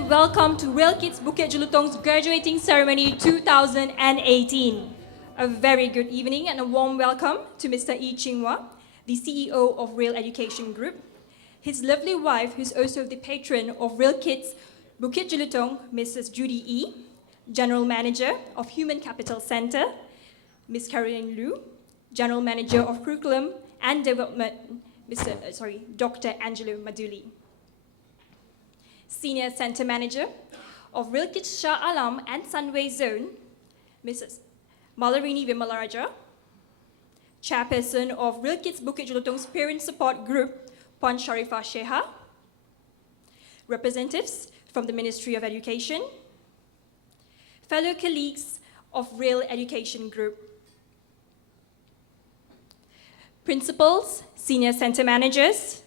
gentlemen, welcome to Real Kids Bukit Jelutong's graduating ceremony 2018. A very good evening and a warm welcome to Mr. Yi Ching-Hua, the CEO of Real Education Group, his lovely wife, who's also the patron of Real Kids Bukit Jelutong, Mrs. Judy E, General Manager of Human Capital Center, Ms. Caroline Liu, General Manager of Curriculum and Development, Dr. Angelo Maduli. Senior Center Manager of Real Kids Shah Alam and Sunway Zone, Mrs. Malarini Vimalaraja. Chairperson of Real Kids Bukit Jelutong's Parent Support Group, Puan Sharifah Sheha. Representatives from the Ministry of Education. Fellow colleagues of Real Education Group. Principals, Senior Center Managers,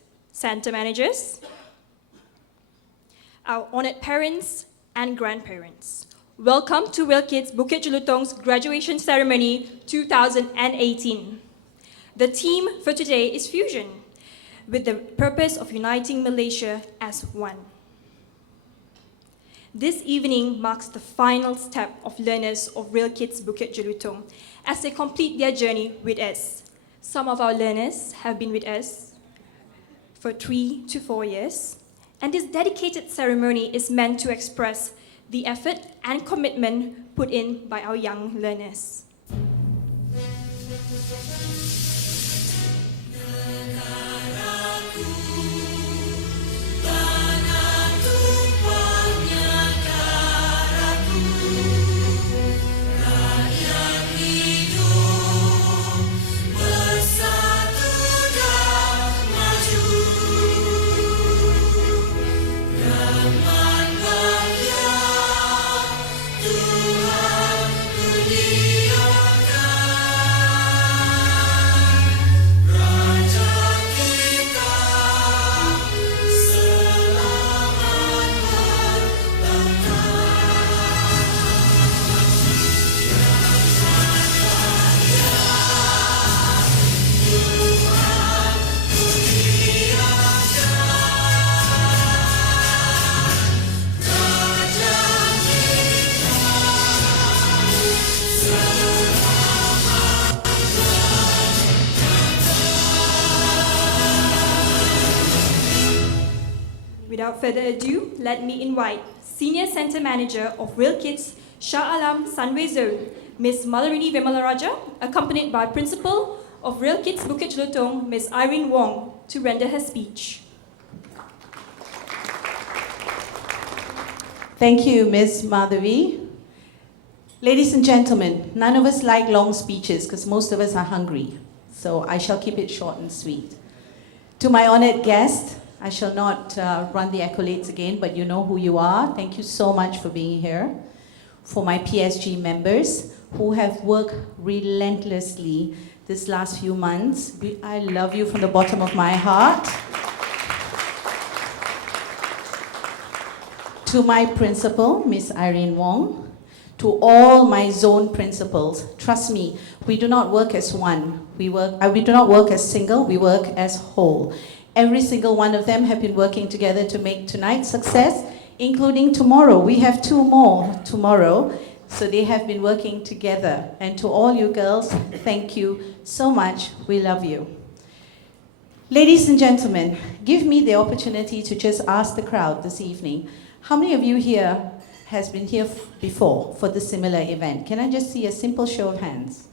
our honored parents and grandparents. Welcome to Real Kids Bukit Jelutong's graduation ceremony 2018. The theme for today is fusion, with the purpose of uniting Malaysia as one. This evening marks the final step of learners of Real Kids Bukit Jelutong as they complete their journey with us. Some of our learners have been with us for 3 to 4 years, and this dedicated ceremony is meant to express the effort and commitment put in by our young learners. Without further ado, let me invite Senior Center Manager of Real Kids Shah Alam Sunway Zone, Ms. Malarini Vimalaraja, accompanied by Principal of Real Kids Bukit Jelutong, Ms. Irene Wong, to render her speech. Thank you, Ms. Madhavi. Ladies and gentlemen, none of us like long speeches because most of us are hungry, so I shall keep it short and sweet. To my honored guest, I shall not run the accolades again, but you know who you are. Thank you so much for being here. For my PSG members who have worked relentlessly this last few months, I love you from the bottom of my heart. To my principal, Ms. Irene Wong. To all my zone principals, trust me, we do not work as one. We do not work as single, we work as whole. Every single one of them have been working together to make tonight's success, including tomorrow. We have 2 more tomorrow, so they have been working together. And to all you girls, thank you so much. We love you. Ladies and gentlemen, give me the opportunity to just ask the crowd this evening, how many of you here has been here before for this similar event? Can I just see a simple show of hands?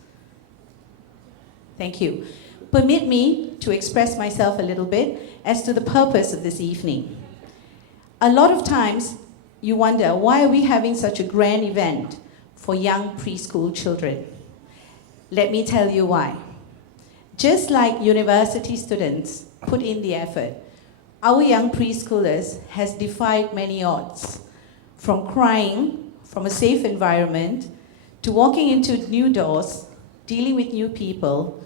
Thank you. Permit me to express myself a little bit as to the purpose of this evening. A lot of times, you wonder, why are we having such a grand event for young preschool children? Let me tell you why. Just like university students put in the effort, our young preschoolers has defied many odds, from crying from a safe environment to walking into new doors, dealing with new people,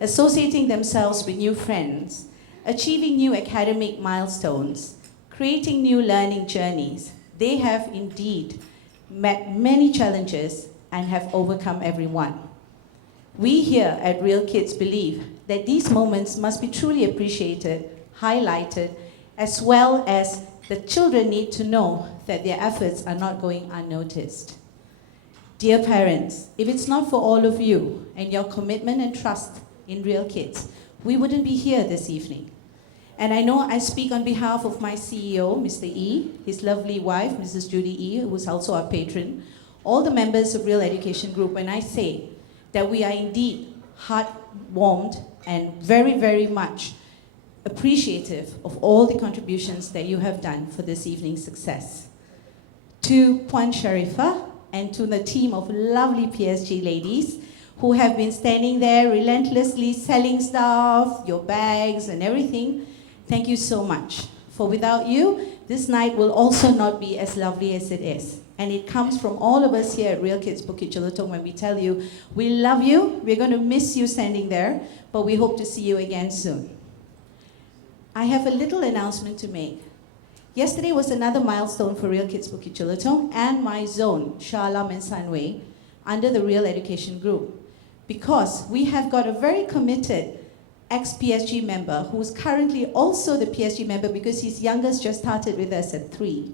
associating themselves with new friends, achieving new academic milestones, creating new learning journeys. They have indeed met many challenges and have overcome every one. We here at Real Kids believe that these moments must be truly appreciated, highlighted, as well as the children need to know that their efforts are not going unnoticed. Dear parents, if it's not for all of you and your commitment and trust in Real Kids, we wouldn't be here this evening. And I know I speak on behalf of my CEO, Mr. E, his lovely wife, Mrs. Judy E, who is also our patron, all the members of Real Education Group, when I say that we are indeed heart-warmed and very, very much appreciative of all the contributions that you have done for this evening's success. To Puan Sharifah and to the team of lovely PSG ladies who have been standing there relentlessly selling stuff, your bags and everything, thank you so much. For without you, this night will also not be as lovely as it is. And it comes from all of us here at Real Kids Bukit Jelutong when we tell you, we love you, we're going to miss you standing there, but we hope to see you again soon. I have a little announcement to make. Yesterday was another milestone for Real Kids Bukit Jelutong and my zone, Shah Alam and Sunway, under the Real Education Group. Because we have got a very committed ex-PSG member who is currently also the PSG member because his youngest just started with us at 3,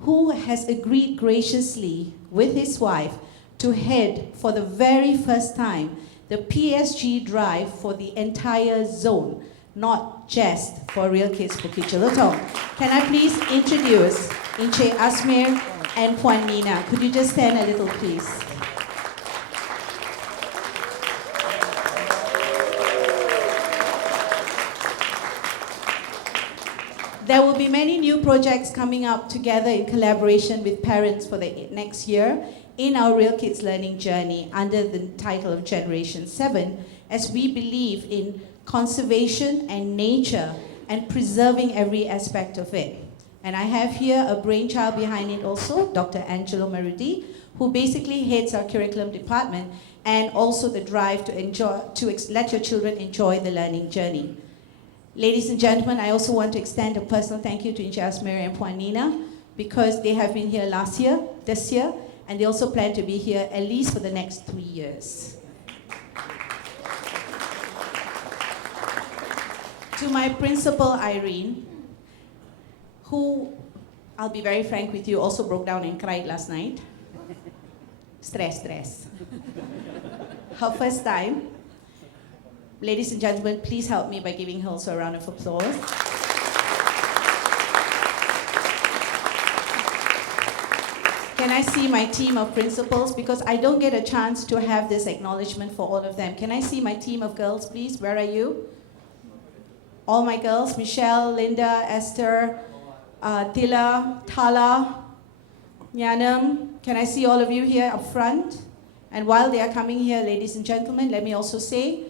who has agreed graciously with his wife to head for the very first time the PSG drive for the entire zone, not just for Real Kids Bukit Jelutong. Can I please introduce Encik Asmir and Puan Nina? Could you just stand a little, please? There will be many new projects coming up together in collaboration with parents for the next year in our Real Kids Learning Journey under the title of Generation 7, as we believe in conservation and nature and preserving every aspect of it. And I have here a brainchild behind it also, Dr. Angelo Marudi, who basically heads our curriculum department and also the drive to let your children enjoy the learning journey. Ladies and gentlemen, I also want to extend a personal thank you to Encik Asmir and Puan Nina because they have been here last year, this year, and they also plan to be here at least for the next 3 years. To my principal, Irene, who, I'll be very frank with you, also broke down and cried last night. Stress. Her first time. Ladies and gentlemen, please help me by giving her also a round of applause. Can I see my team of principals? Because I don't get a chance to have this acknowledgement for all of them. Can I see my team of girls, please? Where are you? All my girls, Michelle, Linda, Esther, Tila, Thala, Nyanam. Can I see all of you here up front? And while they are coming here, ladies and gentlemen, let me also say,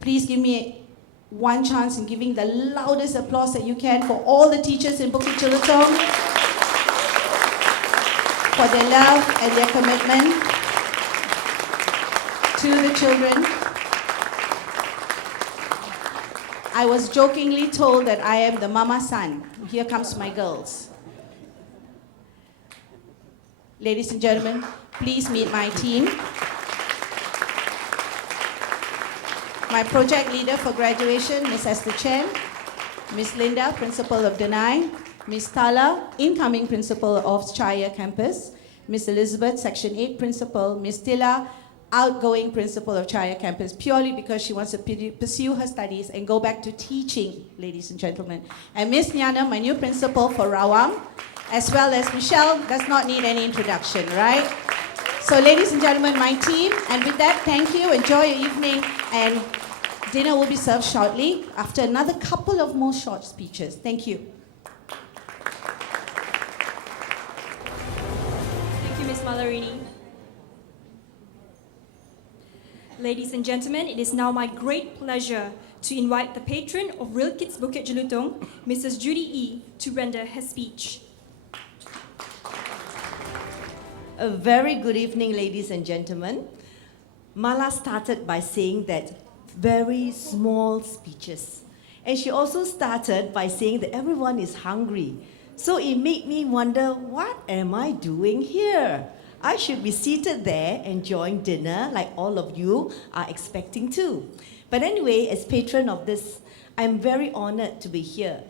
please give me one chance in giving the loudest applause that you can for all the teachers in Bukit Jelutong for their love and their commitment to the children. I was jokingly told that I am the mama san. Here comes my girls. Ladies and gentlemen, please meet my team. My project leader for graduation, Ms. Esther Chen, Ms. Linda, principal of Denai, Ms. Thala, incoming principal of Chaya campus, Ms. Elizabeth, section 8 principal, Ms. Tila, outgoing principal of Chaya campus, purely because she wants to pursue her studies and go back to teaching, ladies and gentlemen. And Ms. Nyana, my new principal for Rawang, as well as Michelle, does not need any introduction, right? So ladies and gentlemen, my team, and with that, thank you, enjoy your evening, and dinner will be served shortly after another couple of more short speeches. Thank you. Thank you, Ms. Malarini. Ladies and gentlemen, it is now my great pleasure to invite the patron of Real Kids Bukit Jelutong, Mrs. Judy E, to render her speech. A very good evening, ladies and gentlemen. Mala started by saying that very small speeches. And she also started by saying that everyone is hungry. So it made me wonder, what am I doing here? I should be seated there enjoying dinner like all of you are expecting to. But anyway, as patron of this, I'm very honored to be here.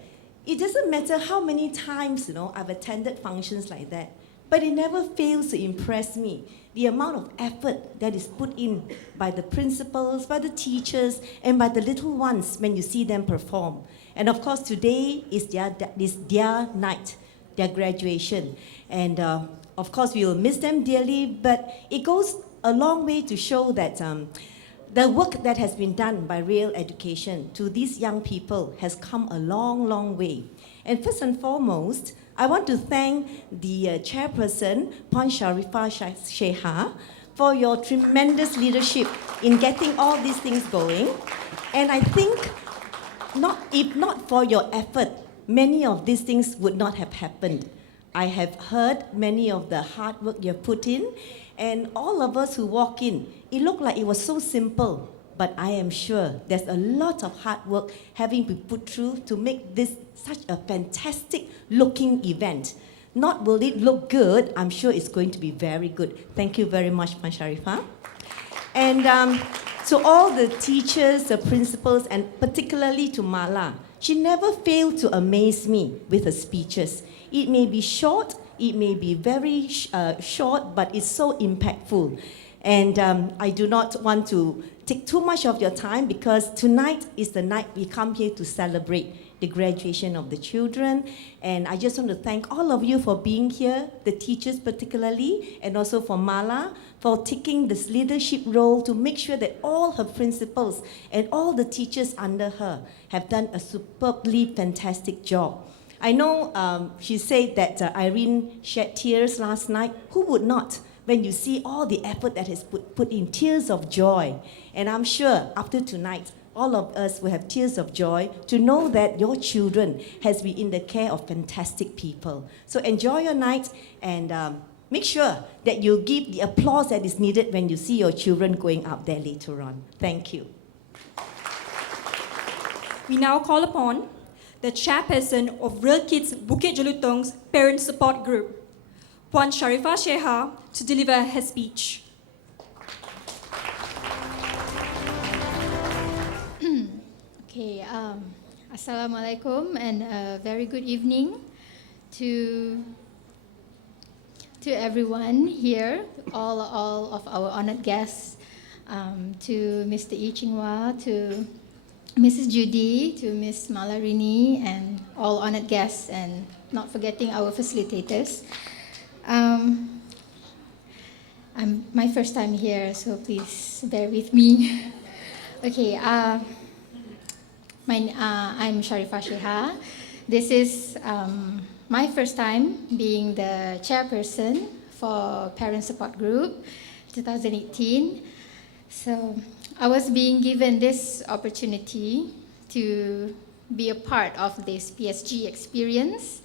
it doesn't matter how many times, I've attended functions like that, but it never fails to impress me. The amount of effort that is put in by the principals, by the teachers, and by the little ones when you see them perform. And of course, today is their night, their graduation. And of course, we will miss them dearly, but it goes a long way to show that the work that has been done by Real Education to these young people has come a long, long way. And first and foremost, I want to thank the chairperson, Puan Sharifah Sheha, for your tremendous leadership in getting all these things going. And I think, if not for your effort, many of these things would not have happened. I have heard many of the hard work you have put in, and all of us who walk in, it looked like it was so simple, but I am sure there's a lot of hard work having been put through to make this such a fantastic looking event. Not will it look good, I'm sure it's going to be very good. Thank you very much, Puan Sharifah. And to all the teachers, the principals, and particularly to Mala, she never failed to amaze me with her speeches. It may be short, it may be very short, but it's so impactful. And I do not want to take too much of your time because tonight is the night we come here to celebrate the graduation of the children. And I just want to thank all of you for being here, the teachers particularly, and also for Mala for taking this leadership role to make sure that all her principals and all the teachers under her have done a superbly fantastic job. I know she said that Irene shed tears last night. Who would not? When you see all the effort that is put in, tears of joy. And I'm sure after tonight, all of us will have tears of joy to know that your children has been in the care of fantastic people. So enjoy your night and make sure that you give the applause that is needed when you see your children going out there later on. Thank you. We now call upon the chairperson of Real Kids Bukit Jelutong's Parent Support Group, Puan Sharifah Sheha, to deliver her speech. Okay, Assalamualaikum and a very good evening to everyone here, all of our honored guests, to Mr. Ee Ching Wah, to Mrs. Judy, to Ms. Malarini, and all honored guests, and not forgetting our facilitators. I'm my first time here, so please bear with me. Okay, I'm Sharifah Sheha. This is my first time being the chairperson for Parent Support Group 2018. So I was being given this opportunity to be a part of this PSG experience,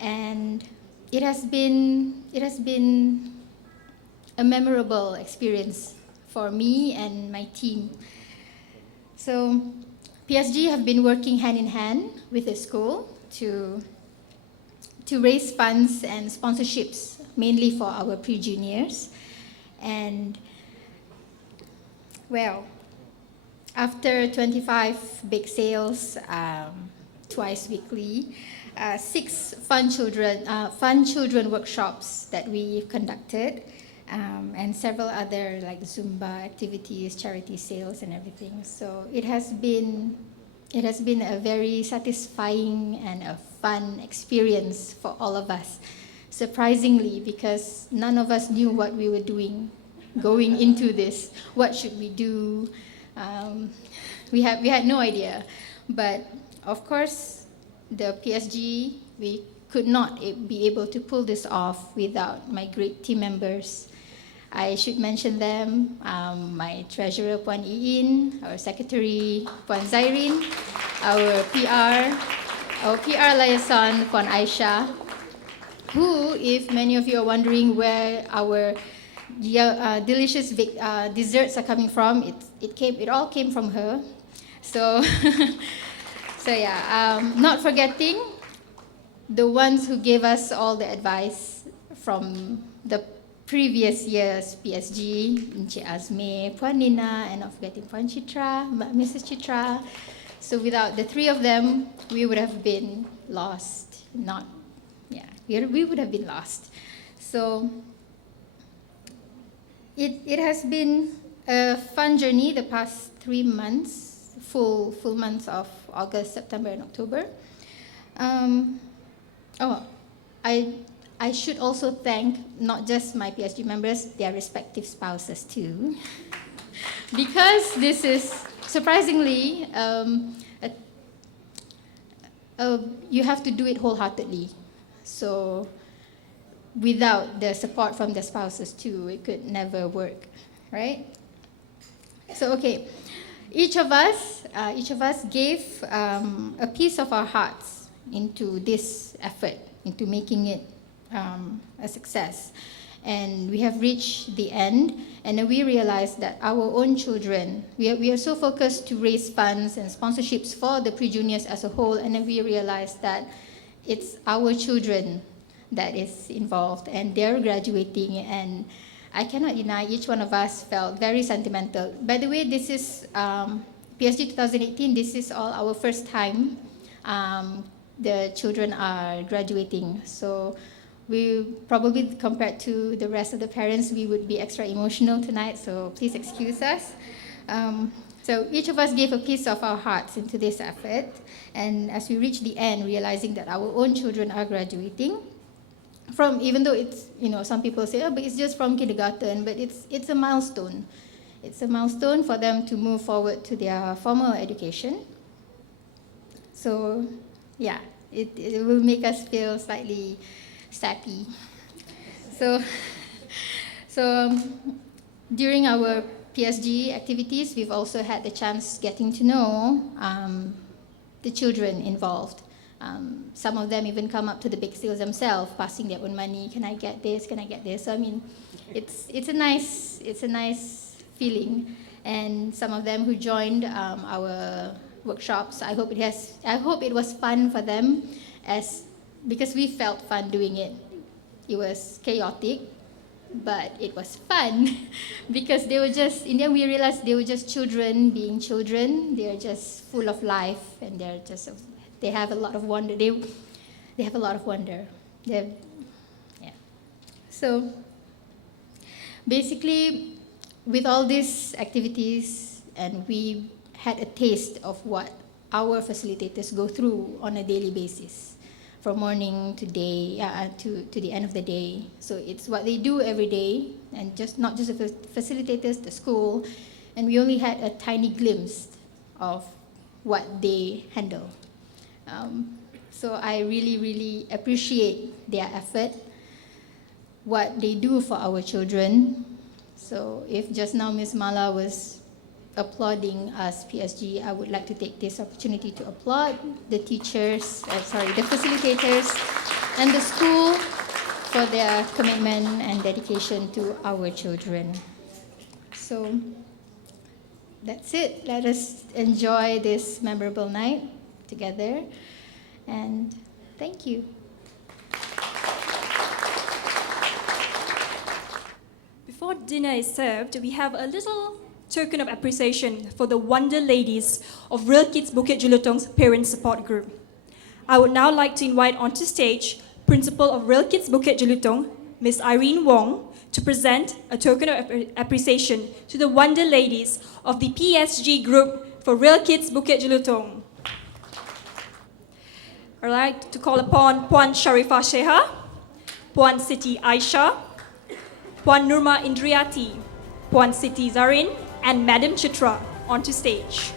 and it has been a memorable experience for me and my team. So PSG have been working hand in hand with the school to raise funds and sponsorships, mainly for our pre-juniors. And well, after 25 big sales, twice weekly, 6 fun children workshops that we conducted, and several other like Zumba activities, charity sales, and everything. So it has been a very satisfying and a fun experience for all of us. Surprisingly, because none of us knew what we were doing going into this. What should we do? We had no idea. But of course, the PSG, we could not be able to pull this off without my great team members. I should mention them, my treasurer, Puan Iin, our secretary, Puan Zairin, our PR liaison, Puan Aisha, who, if many of you are wondering where our delicious desserts are coming from, it all came from her. So, so yeah, not forgetting the ones who gave us all the advice from the previous year's PSG, Encik Azmi, Puan Nina, and not forgetting Puan Chitra, Mrs. Chitra. So without the three of them, we would have been lost. We would have been lost. So it has been a fun journey the past 3 months, full months of August, September, and October. I should also thank not just my PSG members, their respective spouses too, because this is surprisingly you have to do it wholeheartedly. So without the support from the spouses too, it could never work, right? So okay, each of us gave a piece of our hearts into this effort, into making it a success. And we have reached the end, and then we realized that our own children, we are so focused to raise funds and sponsorships for the pre-juniors as a whole, and then we realized that it's our children that is involved, and they're graduating, and I cannot deny each one of us felt very sentimental. By the way, this is PSG 2018, this is all our first time the children are graduating. So we probably, compared to the rest of the parents, we would be extra emotional tonight, so please excuse us. So each of us gave a piece of our hearts into this effort, and as we reach the end, realizing that our own children are graduating, from, even though it's, some people say, oh, but it's just from kindergarten, but it's a milestone. It's a milestone for them to move forward to their formal education. So yeah, it will make us feel slightly sappy. So during our PSG activities, we've also had the chance getting to know the children involved. Some of them even come up to the big sales themselves, passing their own money. Can I get this? Can I get this? So, I mean, it's a nice feeling. And some of them who joined our workshops, I hope it was fun for them, because we felt fun doing it. It was chaotic, but it was fun because they were just, in the end we realized they were just children being children. They're just full of life, and they have a lot of wonder. They have a lot of wonder. So basically, with all these activities, and we had a taste of what our facilitators go through on a daily basis, from morning to day to the end of the day. So it's what they do every day, and not just the facilitators, the school, and we only had a tiny glimpse of what they handle. So I really, really appreciate their effort, what they do for our children. So if just now Ms. Mala was applauding us, PSG, I would like to take this opportunity to applaud the teachers, the facilitators, and the school for their commitment and dedication to our children. So that's it. Let us enjoy this memorable night together, and thank you. Before dinner is served, we have a little token of appreciation for the Wonder Ladies of Real Kids Bukit Jelutong's Parent Support Group. I would now like to invite onto stage Principal of Real Kids Bukit Jelutong, Ms. Irene Wong, to present a token of appreciation to the Wonder Ladies of the PSG Group for Real Kids Bukit Jelutong. I'd like to call upon Puan Sharifah Sheha, Puan Siti Aisha, Puan Nurma Indriati, Puan Siti Zarin, and Madam Chitra onto stage.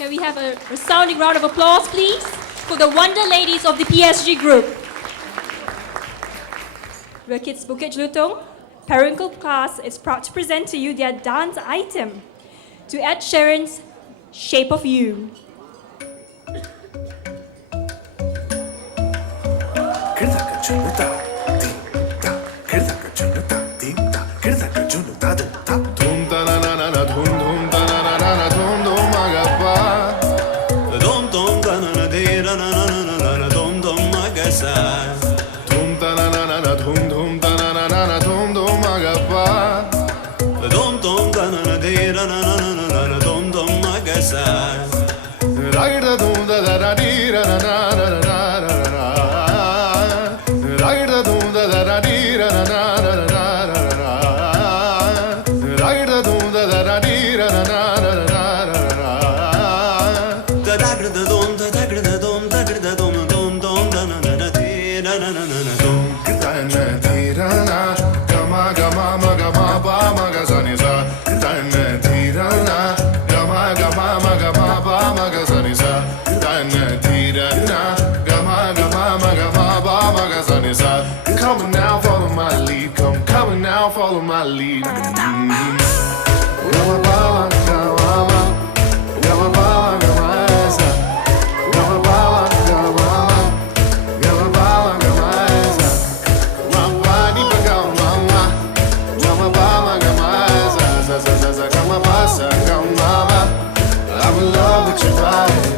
Can we have a resounding round of applause, please, for the Wonder Ladies of the PSG group? Real Kids Bukit Jelutong Periwinkle class is proud to present to you their dance item to Ed Sheeran's Shape of You. Come now, follow my lead. Come now, follow my lead. I'm in love with your body.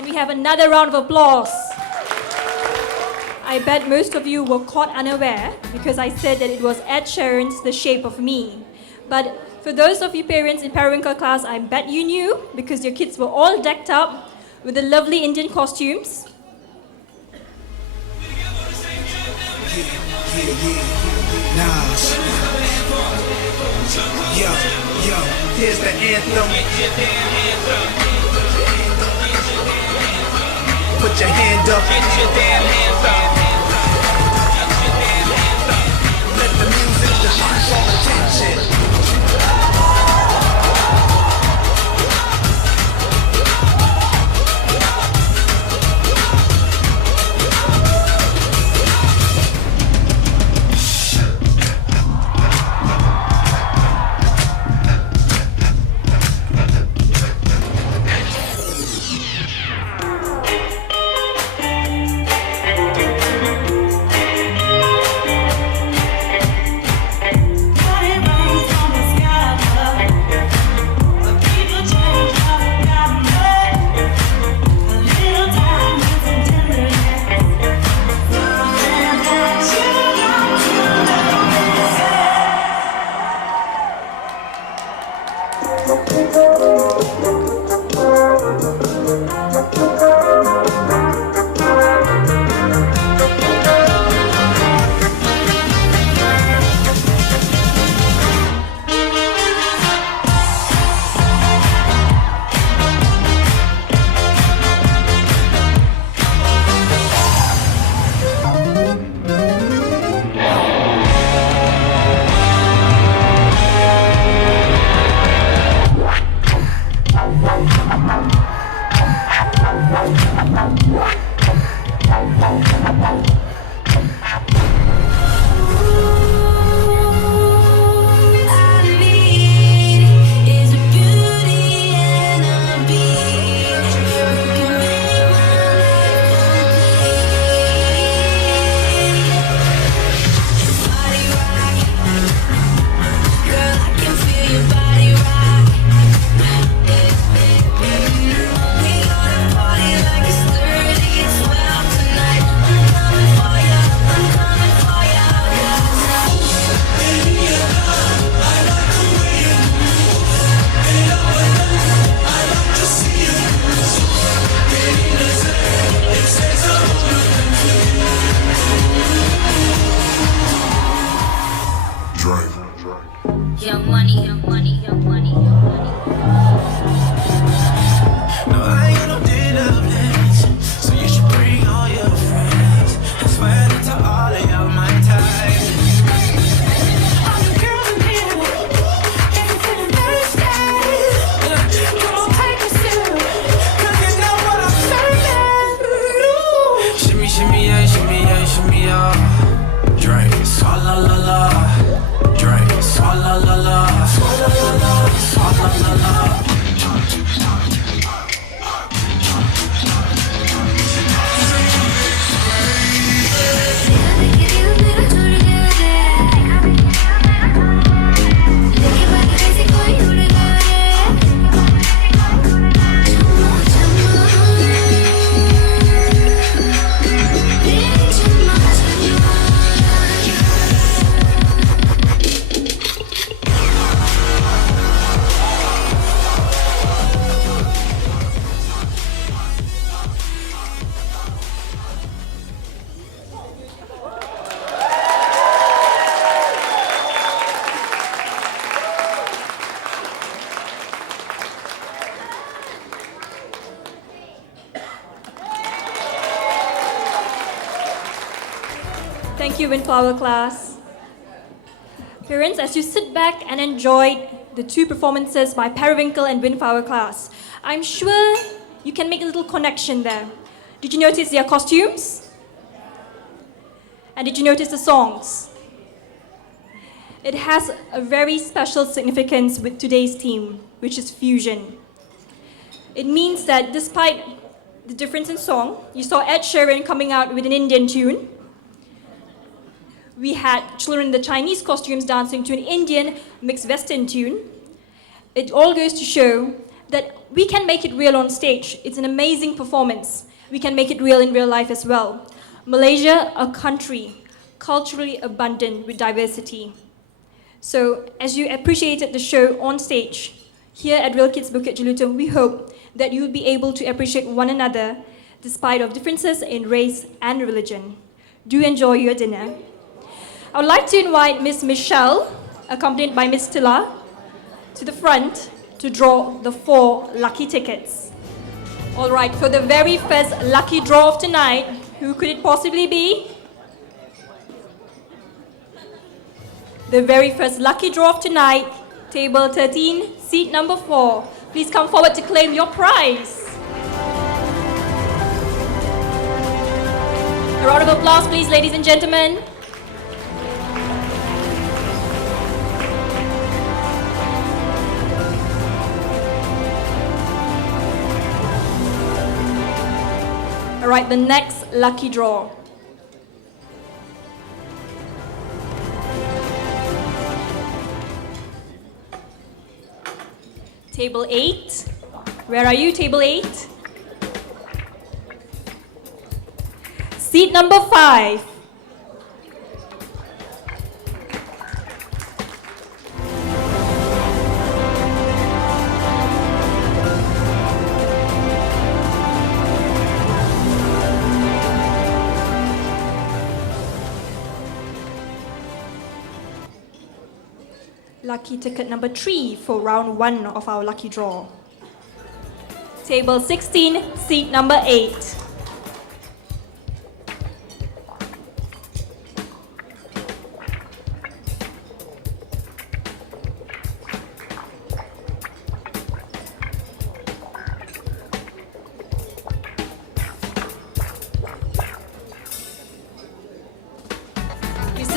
Can we have another round of applause? I bet most of you were caught unaware because I said that it was Ed Sheeran's The Shape of Me. But for those of you parents in Periwinkle class, I bet you knew because your kids were all decked up with the lovely Indian costumes. Nas. Yo, here's the anthem. Put your hand up. Get your damn hands up. Let the music define all attention. Young money, young money, young money, young money. No, I ain't got no dinner plans, so you should bring all your friends. I swear that to all of y'all my time. All the girls in here, if you're feeling thirsty, come on, take a sip, 'cause you know what I'm serving. Shimmy, shimmy, yeah, shimmy, yeah, shimmy, yeah. Drink, swalla la la. Drink, swalla la la. Swalla la la. Swalla la la. Thank you, Windflower class. Parents, as you sit back and enjoy the two performances by Periwinkle and Windflower class, I'm sure you can make a little connection there. Did you notice their costumes? And did you notice the songs? It has a very special significance with today's theme, which is fusion. It means that despite the difference in song, you saw Ed Sheeran coming out with an Indian tune. We had children in the Chinese costumes dancing to an Indian mixed Western tune. It all goes to show that we can make it real on stage. It's an amazing performance. We can make it real in real life as well. Malaysia, a country culturally abundant with diversity. So as you appreciated the show on stage, here at Real Kids Bukit Jelutong, we hope that you will be able to appreciate one another despite of differences in race and religion. Do enjoy your dinner. I would like to invite Miss Michelle, accompanied by Miss Tila, to the front to draw the 4 lucky tickets. All right, for the very first lucky draw of tonight, who could it possibly be? The very first lucky draw of tonight, table 13, seat number 4. Please come forward to claim your prize. A round of applause, please, ladies and gentlemen. All right, the next lucky draw. Table 8. Where are you, table 8? Seat number 5. Lucky ticket number 3 for round 1 of our lucky draw. Table 16, seat number 8.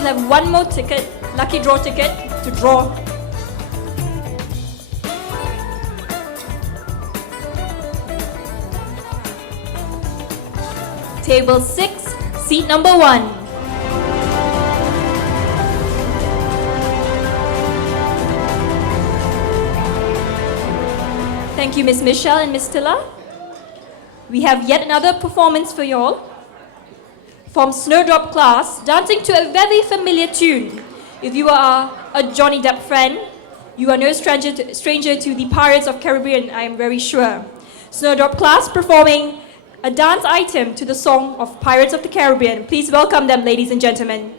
still have one more ticket, lucky draw ticket, to draw. Table 6, seat number 1. Thank you, Miss Michelle and Miss Tilla. We have yet another performance for you all. From Snowdrop class, dancing to a very familiar tune. If you are a Johnny Depp fan, you are no stranger to the Pirates of Caribbean, I am very sure. Snowdrop class performing a dance item to the song of Pirates of the Caribbean. Please welcome them, ladies and gentlemen.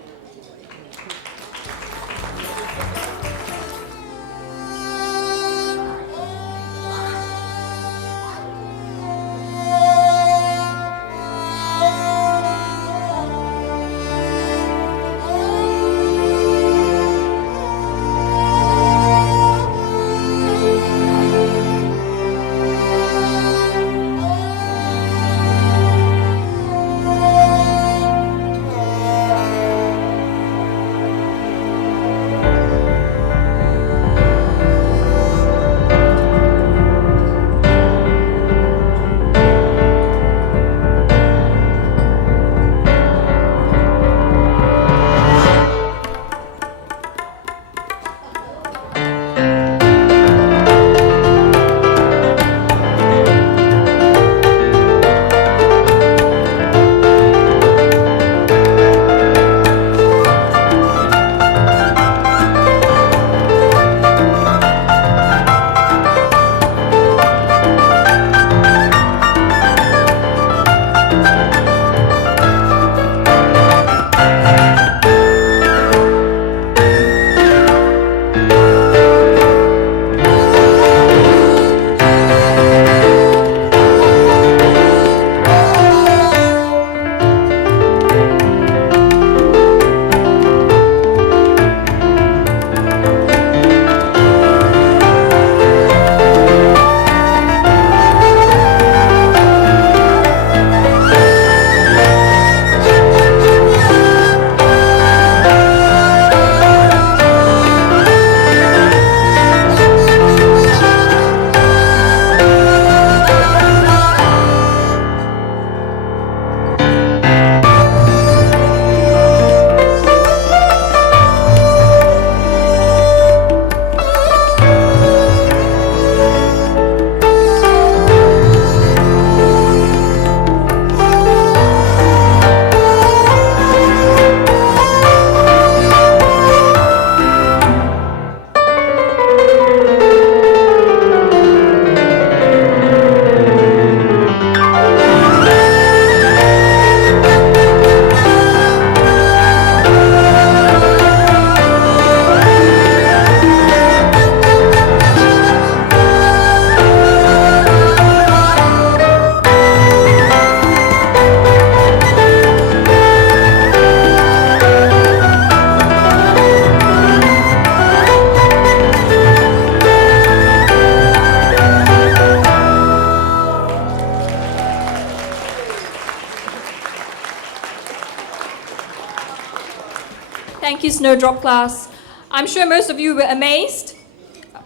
Thank you, Snowdrop class. I'm sure most of you were amazed.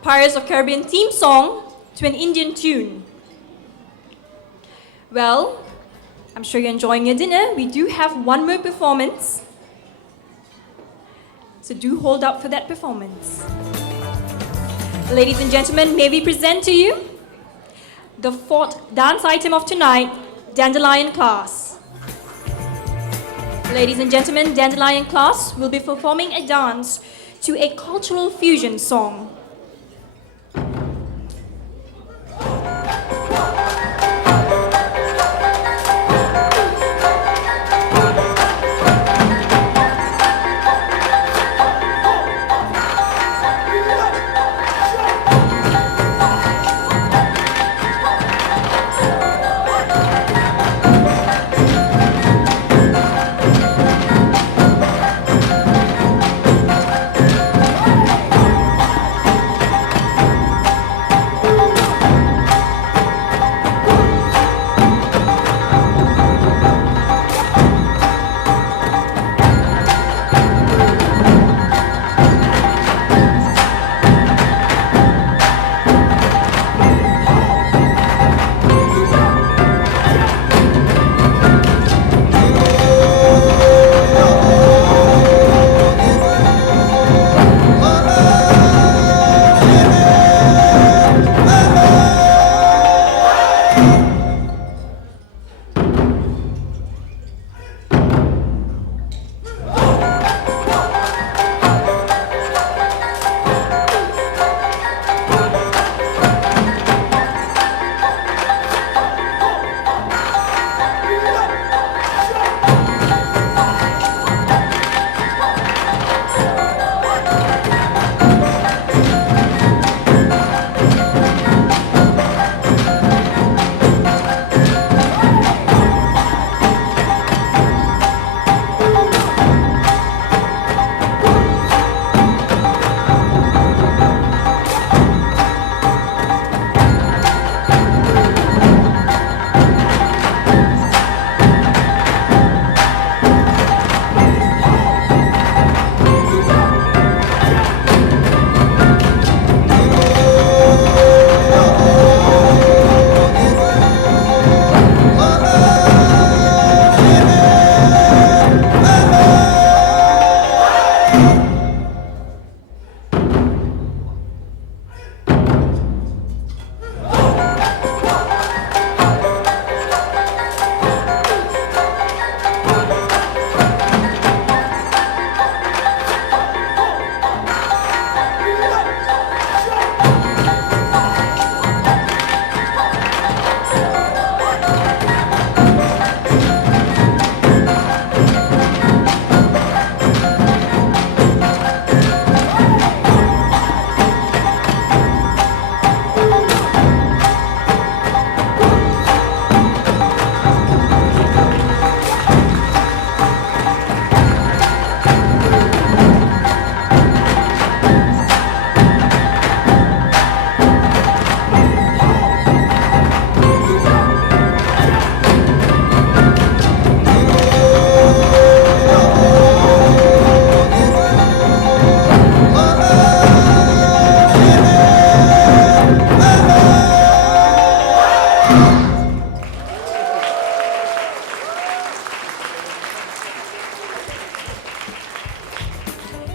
Pirates of Caribbean theme song to an Indian tune. Well, I'm sure you're enjoying your dinner. We do have one more performance. So do hold up for that performance. Ladies and gentlemen, may we present to you the fourth dance item of tonight, Dandelion class. Ladies and gentlemen, Dandelion class will be performing a dance to a cultural fusion song.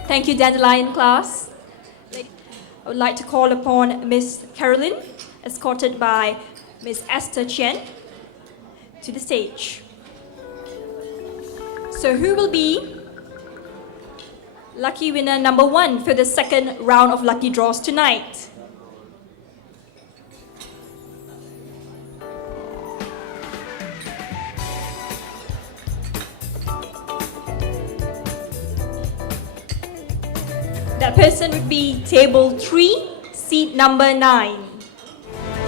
Thank you, Dandelion class. I would like to call upon Miss Carolyn, escorted by Miss Esther Chen, to the stage. So who will be lucky winner number 1 for the second round of lucky draws tonight? That person would be table 3, seat number 9.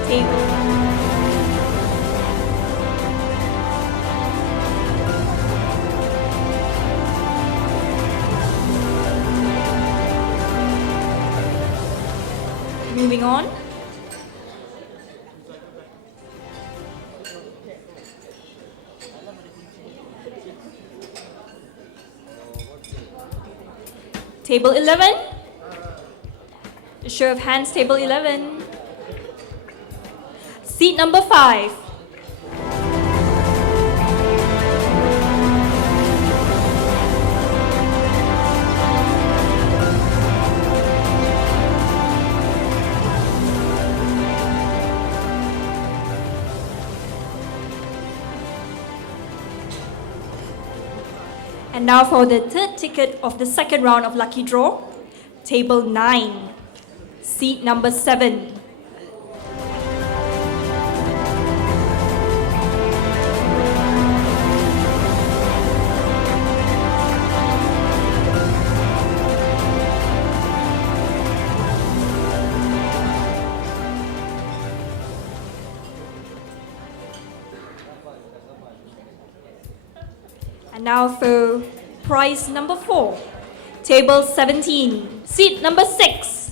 Table. Moving on. Table 11. A show of hands, table 11. Seat number 5. And now for the third ticket of the second round of lucky draw, table 9, seat number 7. And now for prize number 4, table 17, seat number 6.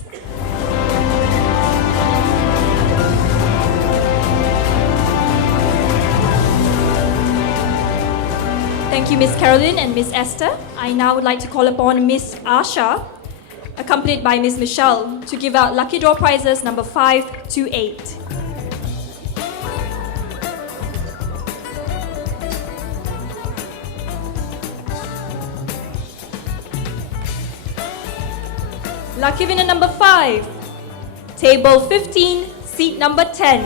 Thank you, Miss Caroline and Miss Esther. I now would like to call upon Miss Asha, accompanied by Miss Michelle, to give out lucky draw prizes number 5 to 8. Lucky winner number 5, table 15, seat number 10.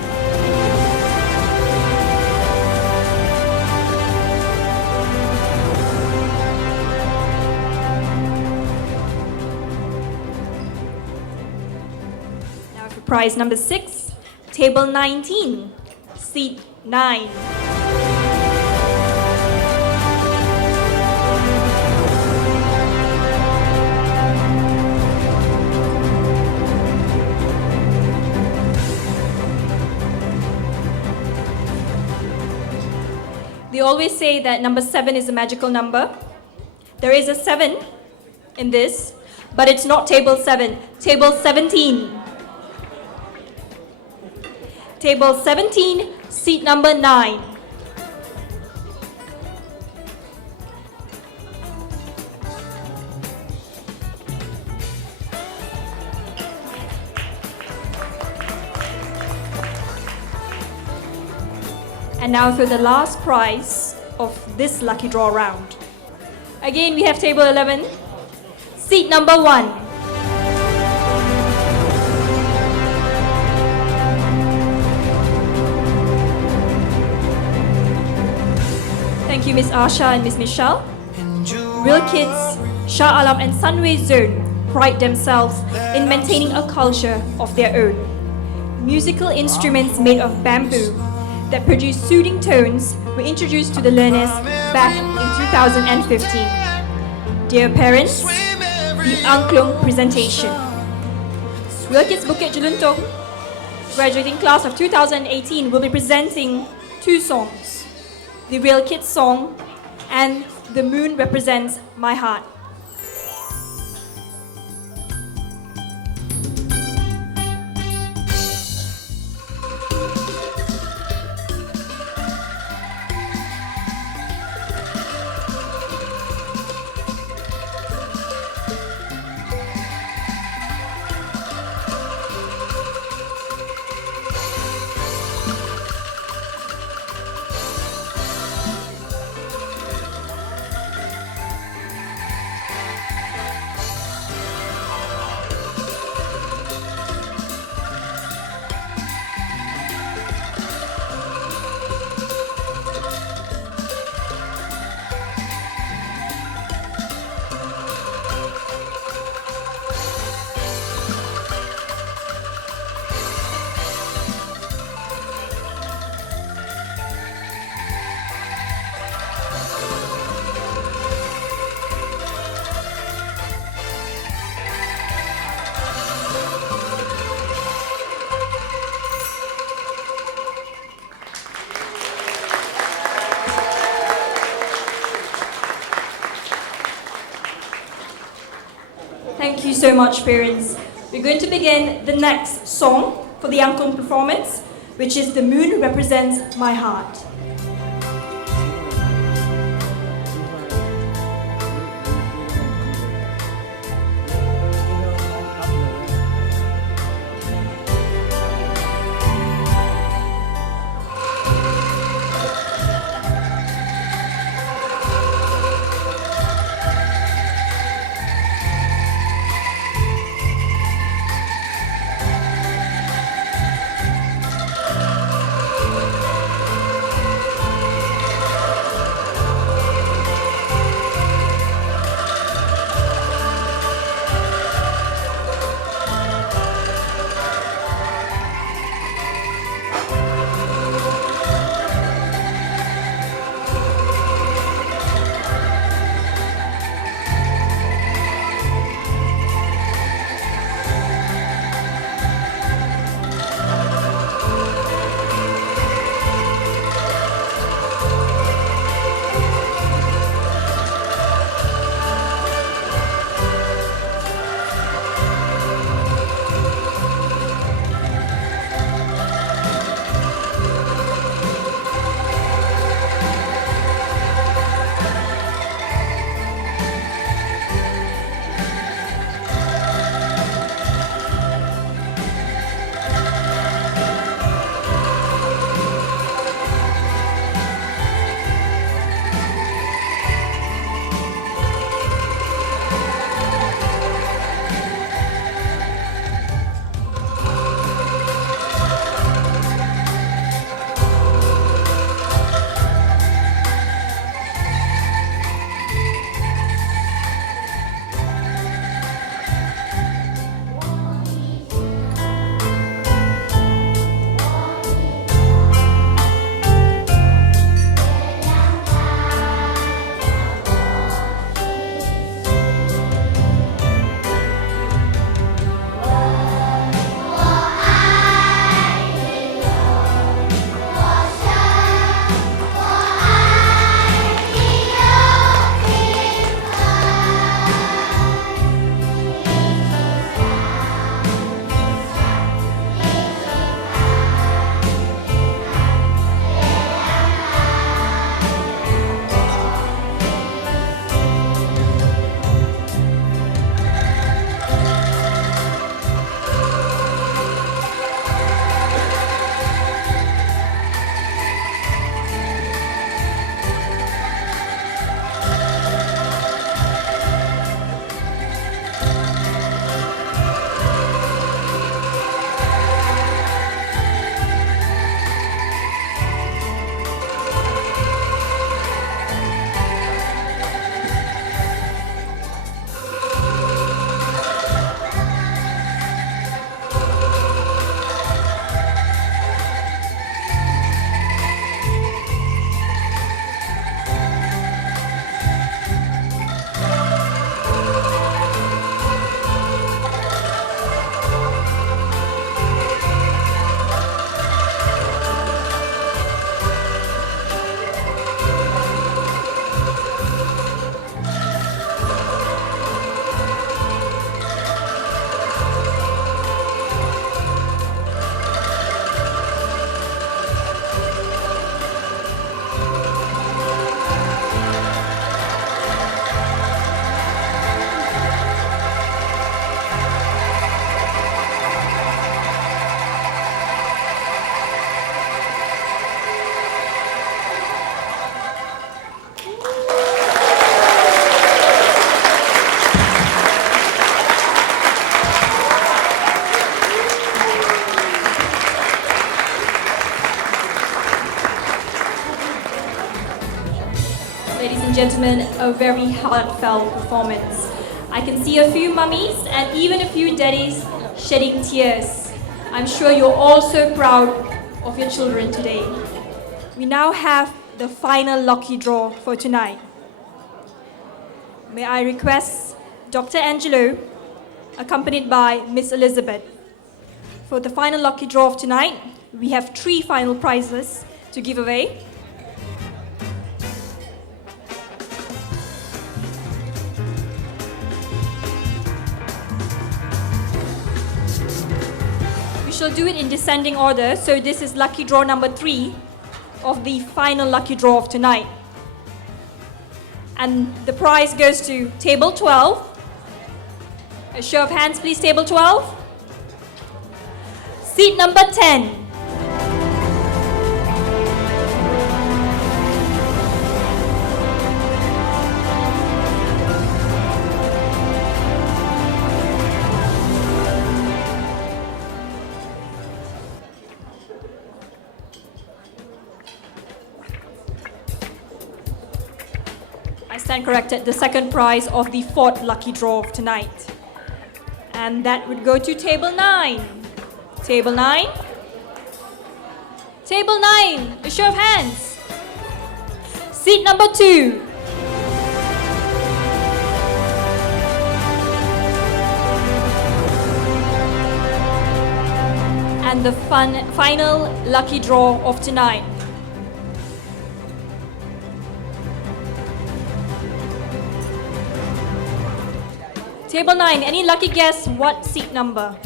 Now for prize number 6, table 19, seat 9. They always say that number 7 is a magical number. There is a 7 in this, but it's not table 7, table 17. Table 17, seat number 9. And now for the last prize of this lucky draw round. Again, we have table 11, seat number 1. Thank you, Miss Asha and Miss Michelle. Real Kids, Shah Alam and Sunway Zone pride themselves in maintaining a culture of their own. Musical instruments made of bamboo that produce soothing tones were introduced to the learners back in 2015. Dear parents, the Aggklung presentation. Real Kids Bukit Jelutong graduating class of 2018 will be presenting 2 songs, the Real Kids song and The Moon Represents My Heart. Thank you so much, parents. We're going to begin the next song for the Aggklung Performance, which is The Moon Represents My Heart. Ladies and gentlemen, a very heartfelt performance. I can see a few mummies and even a few daddies shedding tears. I'm sure you're all so proud of your children today. We now have the final lucky draw for tonight. May I request Dr. Angelo, accompanied by Miss Elizabeth. For the final lucky draw of tonight, we have 3 final prizes to give away. shall do it in descending order. So this is lucky draw number 3 of the final lucky draw of tonight. And the prize goes to table 12. A show of hands, please, table 12. Seat number 10. I stand corrected, the second prize of the 4th lucky draw of tonight. And that would go to table 9. Table 9. Table 9, a show of hands. Seat number 2. And the final lucky draw of tonight. Table 9, any lucky guess what seat number?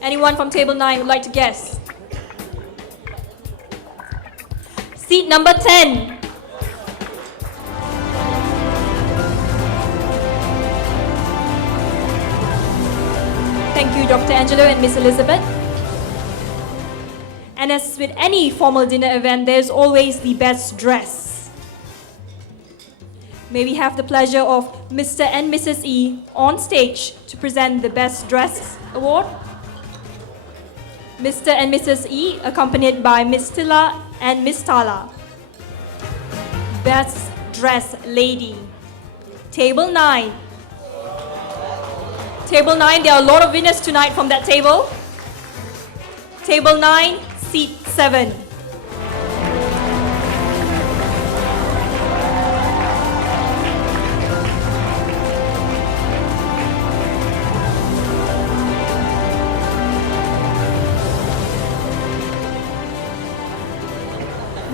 Anyone from table 9 would like to guess? Seat number 10. Thank you, Dr. Angelo and Miss Elizabeth. And as with any formal dinner event, there's always the best dress. May we have the pleasure of Mr. and Mrs. E on stage to present the Best Dress Award. Mr. and Mrs. E, accompanied by Miss Tilla and Miss Tala. Best Dressed Lady. Table 9. Table 9, there are a lot of winners tonight from that table. Table 9, seat 7.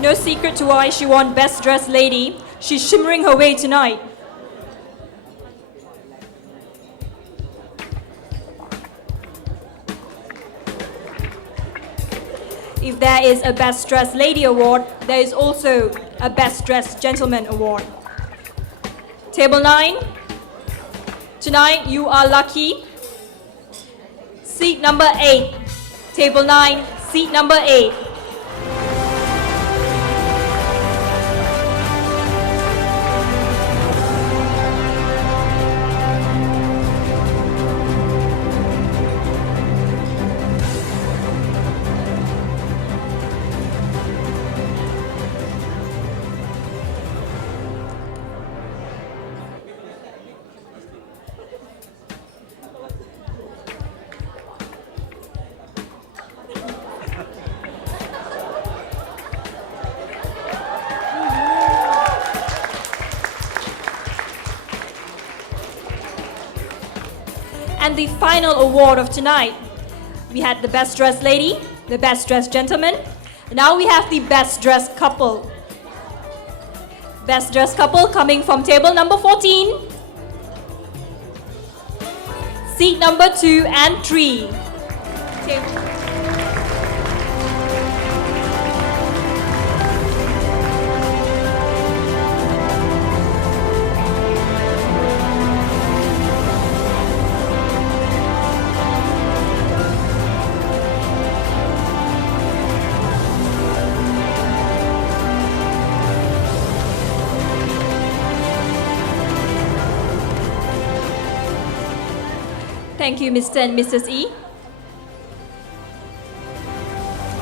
No secret to why she won Best Dressed Lady. She's shimmering her way tonight. If there is a Best Dressed Lady award, there is also a Best Dressed Gentleman award. Table 9, tonight you are lucky. Seat number 8. Table 9, seat number 8. And the final award of tonight, we had the Best Dressed Lady, the Best Dressed Gentleman, and now we have the Best Dressed Couple. Best Dressed Couple coming from table number 14, seat number 2 and 3. Thank you, Mr. and Mrs. E.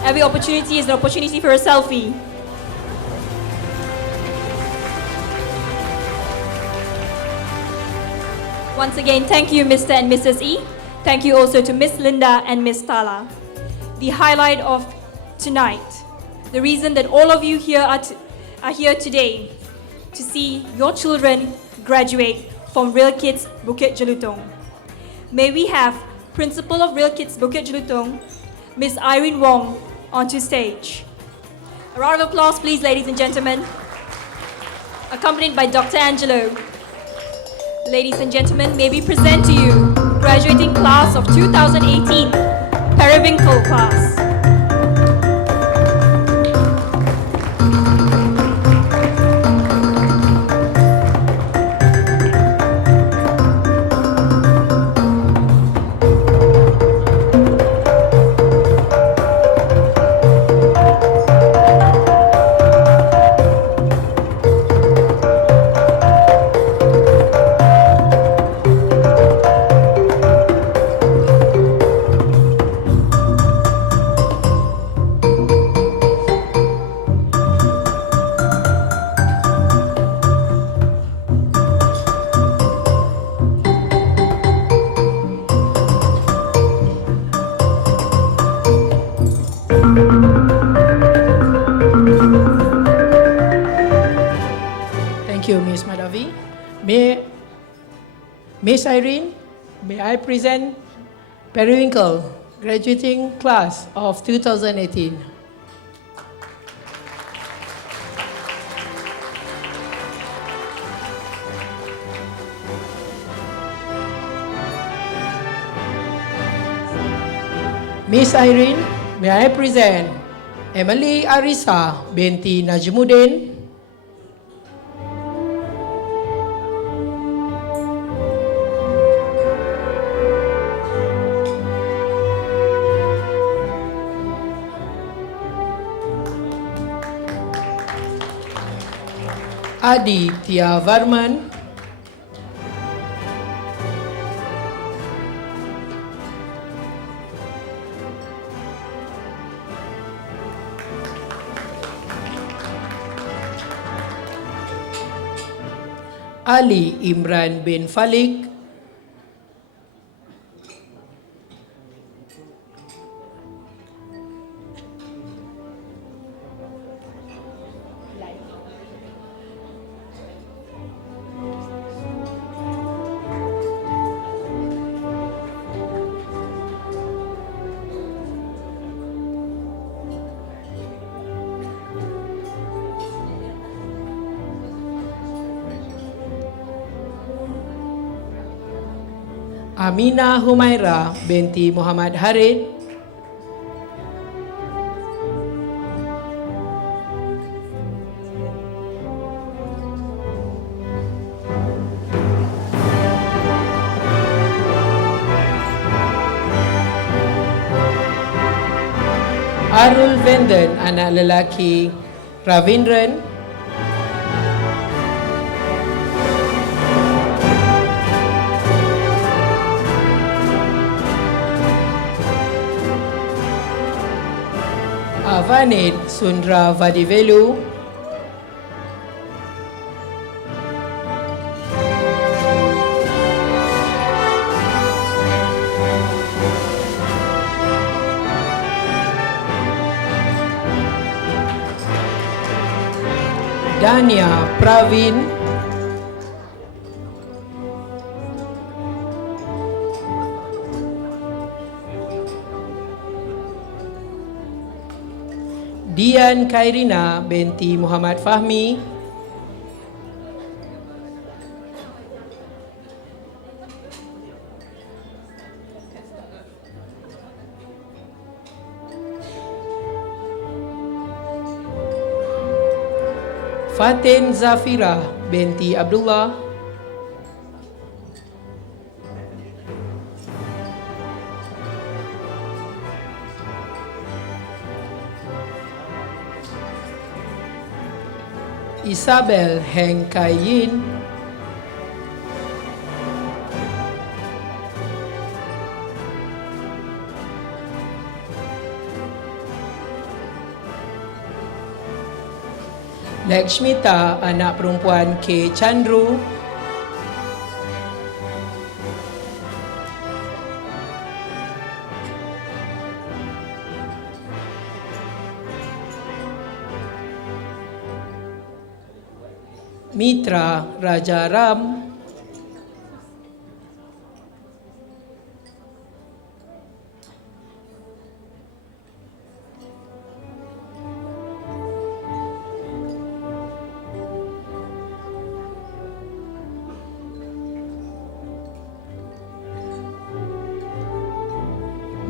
Every opportunity is an opportunity for a selfie. Once again, thank you, Mr. and Mrs. E. Thank you also to Miss Linda and Miss Tala. The highlight of tonight, the reason that all of you here are here today, to see your children graduate from Real Kids Bukit Jelutong. May we have Principal of Real Kids Bukit Jelutong, Miss Irene Wong, onto stage. A round of applause, please, ladies and gentlemen. Accompanied by Dr. Angelo. Ladies and gentlemen, may we present to you graduating class of 2018, Periwinkle class. Thank you, Ms. Madavi. Miss Irene, may I present Periwinkle graduating class of 2018. Miss Irene, may I present Emily Arisa binti Najmuddin. Adi Tia Varman. Ali Imran bin Falik. Amina Humaira binti Muhammad Harid. Arul Venden, anak lelaki Ravindran. Avanid Sundra Vadivelu. Dania Pravin. Dian Kairina binti Muhammad Fahmi. Fatin Zafira binti Abdullah. Isabel Heng Kai Yin. Lakshmita, anak perempuan K. Chandru. Mitra Raja Ram.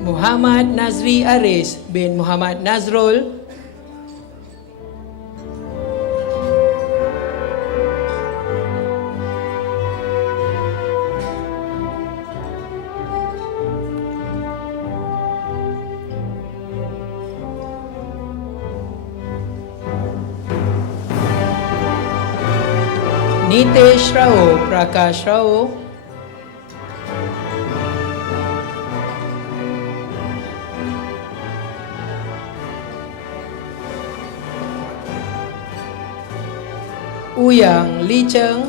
Muhammad Nazri Aris bin Muhammad Nazrul, Nitesh Rao Prakash Rao, Uyang Lee Cheng,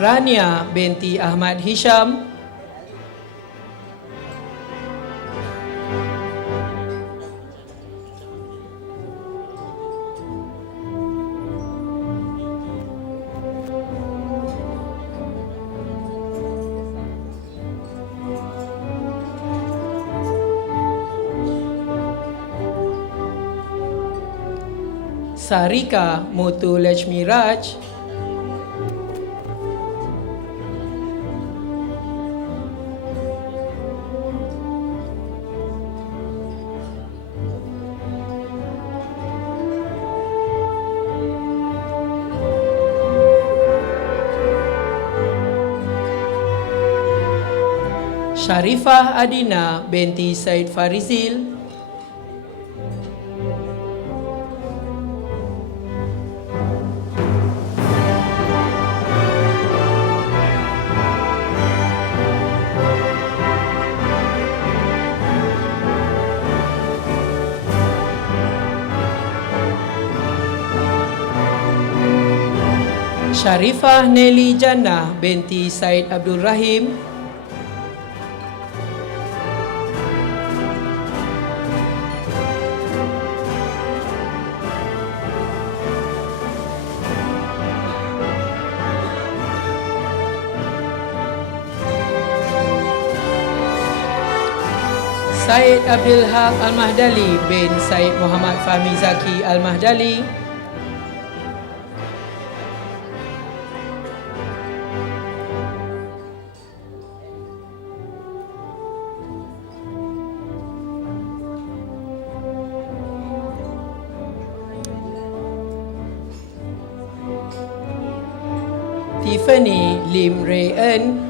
Rania binti Ahmad Hisham, Sarika Muthu Lechmi Raj, Sharifah Adina binti Said Farizil, Sharifah Nelly Jannah binti Said Abdul Rahim, Said Abdul Haq Al-Mahdali bin Said Muhammad Fahmi Zaki Al-Mahdali, Tiffany Lim Ray En,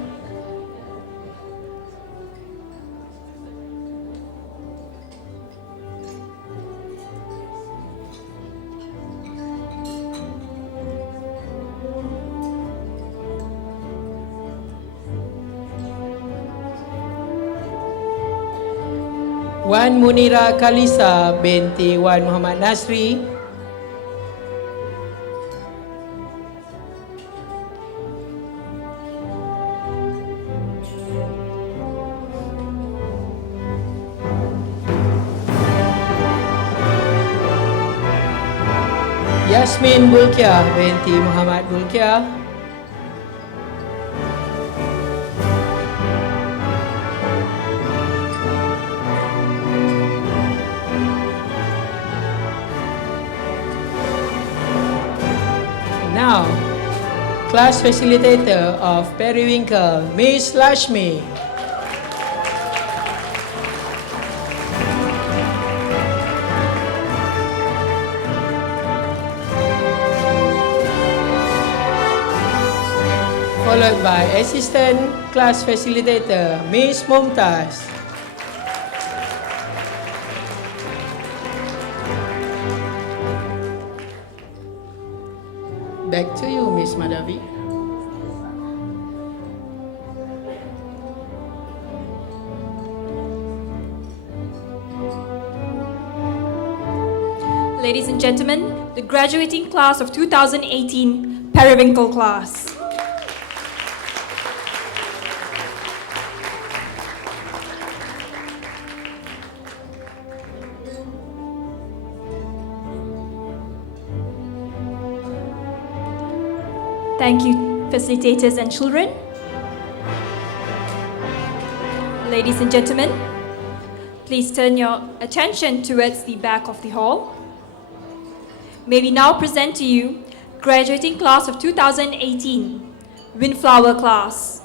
Wan Munira Kalisa binti Wan Muhammad Nasri, Yasmin Bulkiah binti Muhammad Bulkiah, now, class facilitator of Periwinkle, Miss Lashmi. Followed by assistant class facilitator, Miss Mumtaz. Back to you, Miss Madhavi. Ladies and gentlemen, the graduating class of 2018 Periwinkle class. Thank you, facilitators and children. Ladies and gentlemen, please turn your attention towards the back of the hall. May we now present to you graduating class of 2018, Windflower class.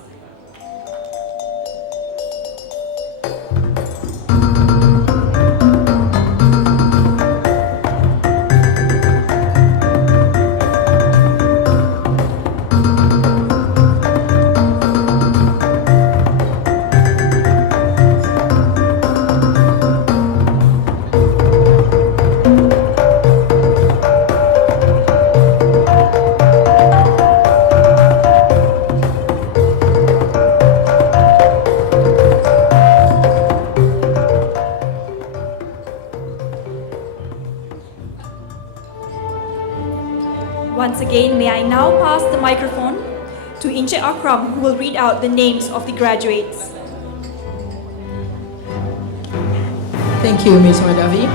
Once again, may I now pass the microphone to Encik Akram, who will read out the names of the graduates. Thank you, Ms. Madavi.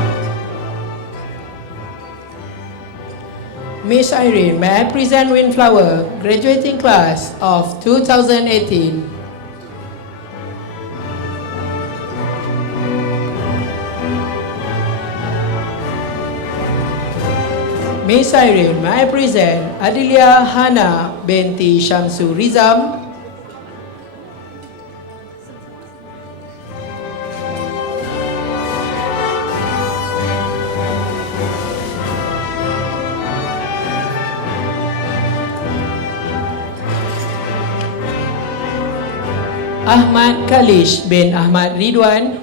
Miss Irene, may I present Windflower, graduating class of 2018. Miss Irene, may I present Adilia Hana binti Syamsu Rizam. Ahmad Kalish bin Ahmad Ridwan.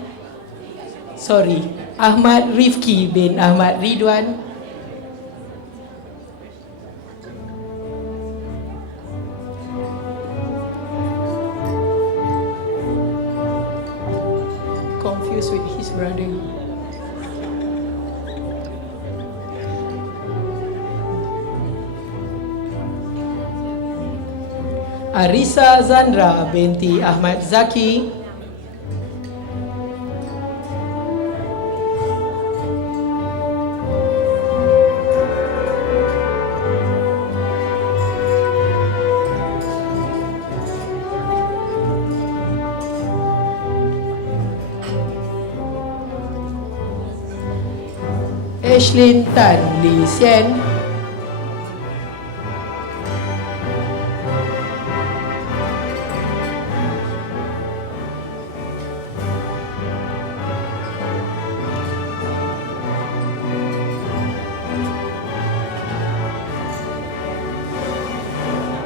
Ahmad Rifki bin Ahmad Ridwan. Confused with his brother. Arisa Zandra binti Ahmad Zaki. Ashlyn Tan Lee Sien.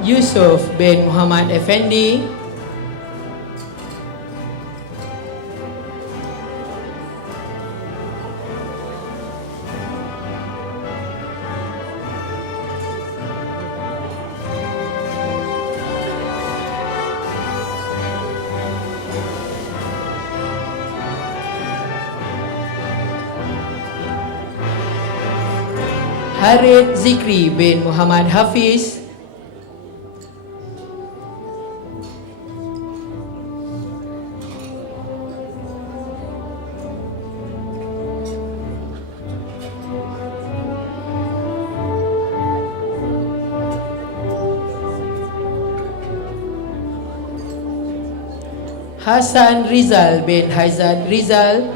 Yusuf bin Muhammad Effendi. Harith Zikri bin Muhammad Hafiz. Hasan Rizal bin Haizat Rizal.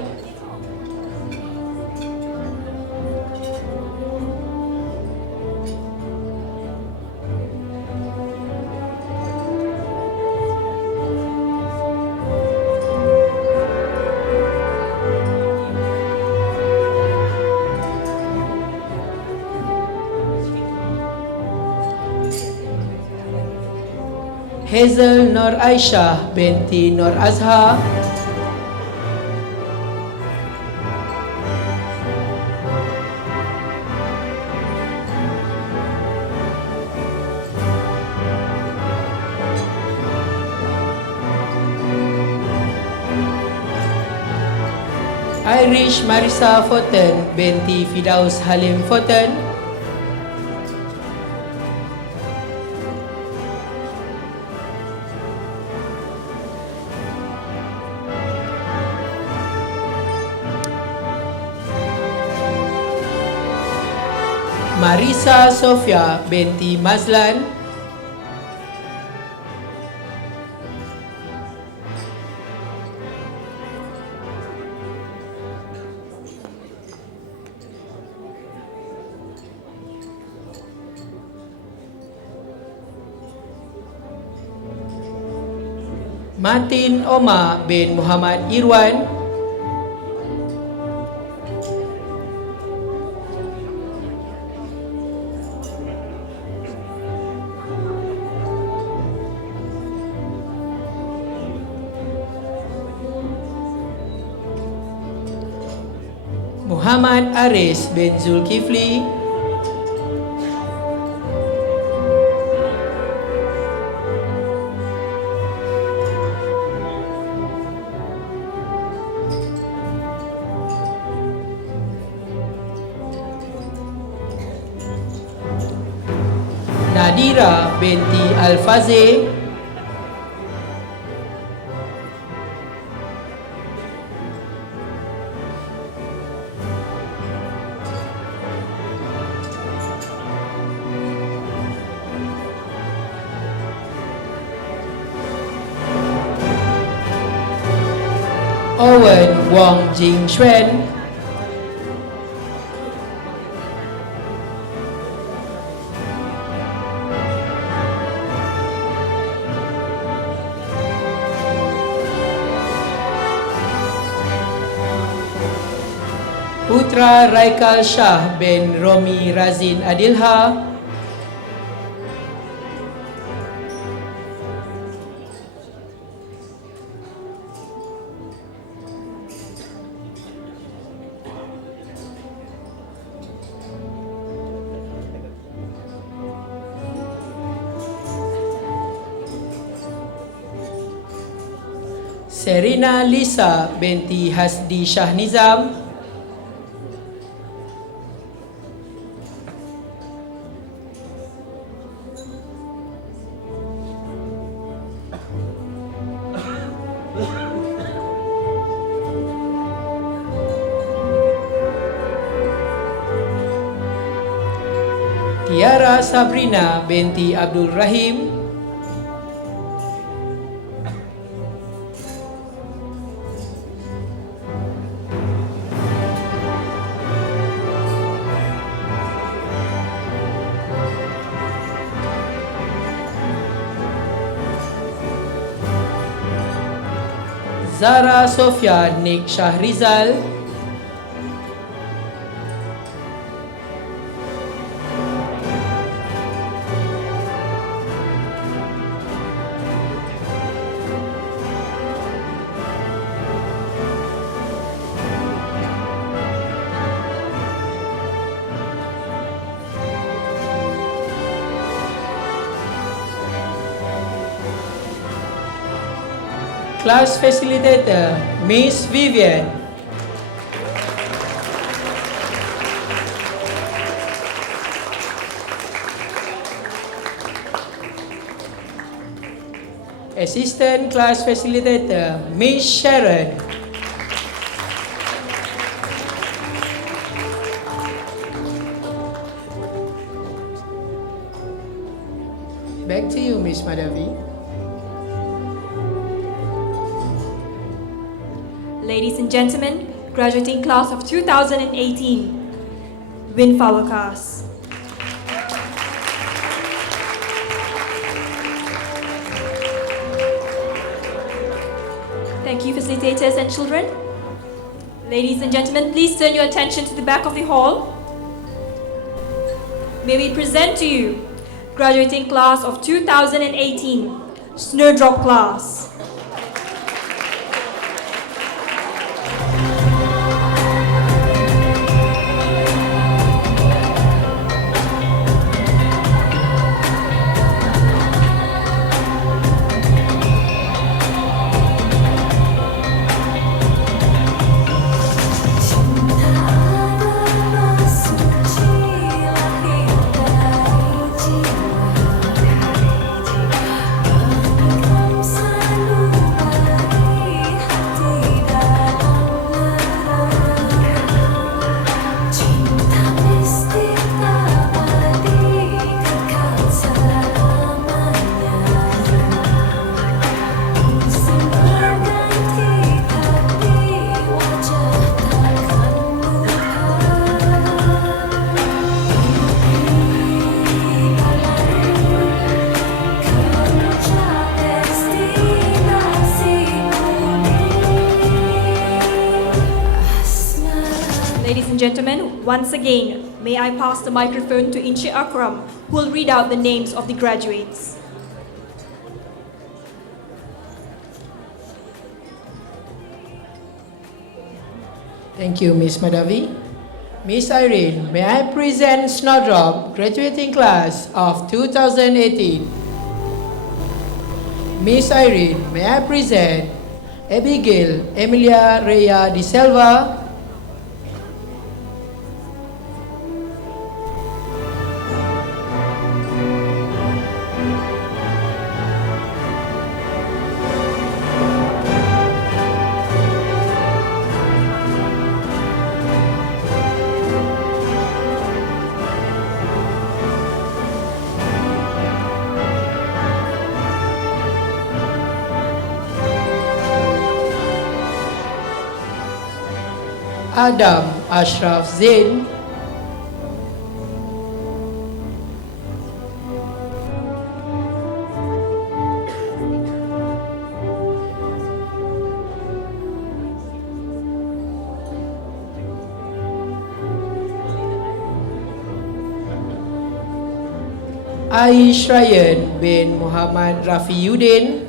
Hazel Nur Aisyah binti Nur Azhar. Irish Marisa Foten binti Fidaus Halim Foten. Marisa Sofia binti Mazlan. Martin Omar bin Muhammad Irwan, Muhammad Aris bin Zulkifli, Nadira binti Al-Fazeh, Owen Wong Jing Xuan, Putra Raikal Shah bin Romi Razin Adilha, Serina Lisa binti Hasdi Shah Nizam, Tiara Sabrina binti Abdul Rahim, Zara Sofia Nik Shahrizal, Class Facilitator Miss Vivian, Assistant Class Facilitator Miss Sharon, back to you Miss Madhavi. Ladies and gentlemen, graduating class of 2018, Winfowcast. Thank you, facilitators and children. Ladies and gentlemen, please turn your attention to the back of the hall. May we present to you graduating class of 2018, Snowdrop class. Sun and gentlemen, once again, may I pass the microphone to Inche Akram, who will read out the names of the graduates. Thank you, Miss Madavi. Miss Irene, may I present Snowdrop graduating class of 2018. Miss Irene, may I present Abigail Emilia Rhea de Silva. Adam Ashraf Zain. Aish Ryan bin Muhammad Rafiuddin.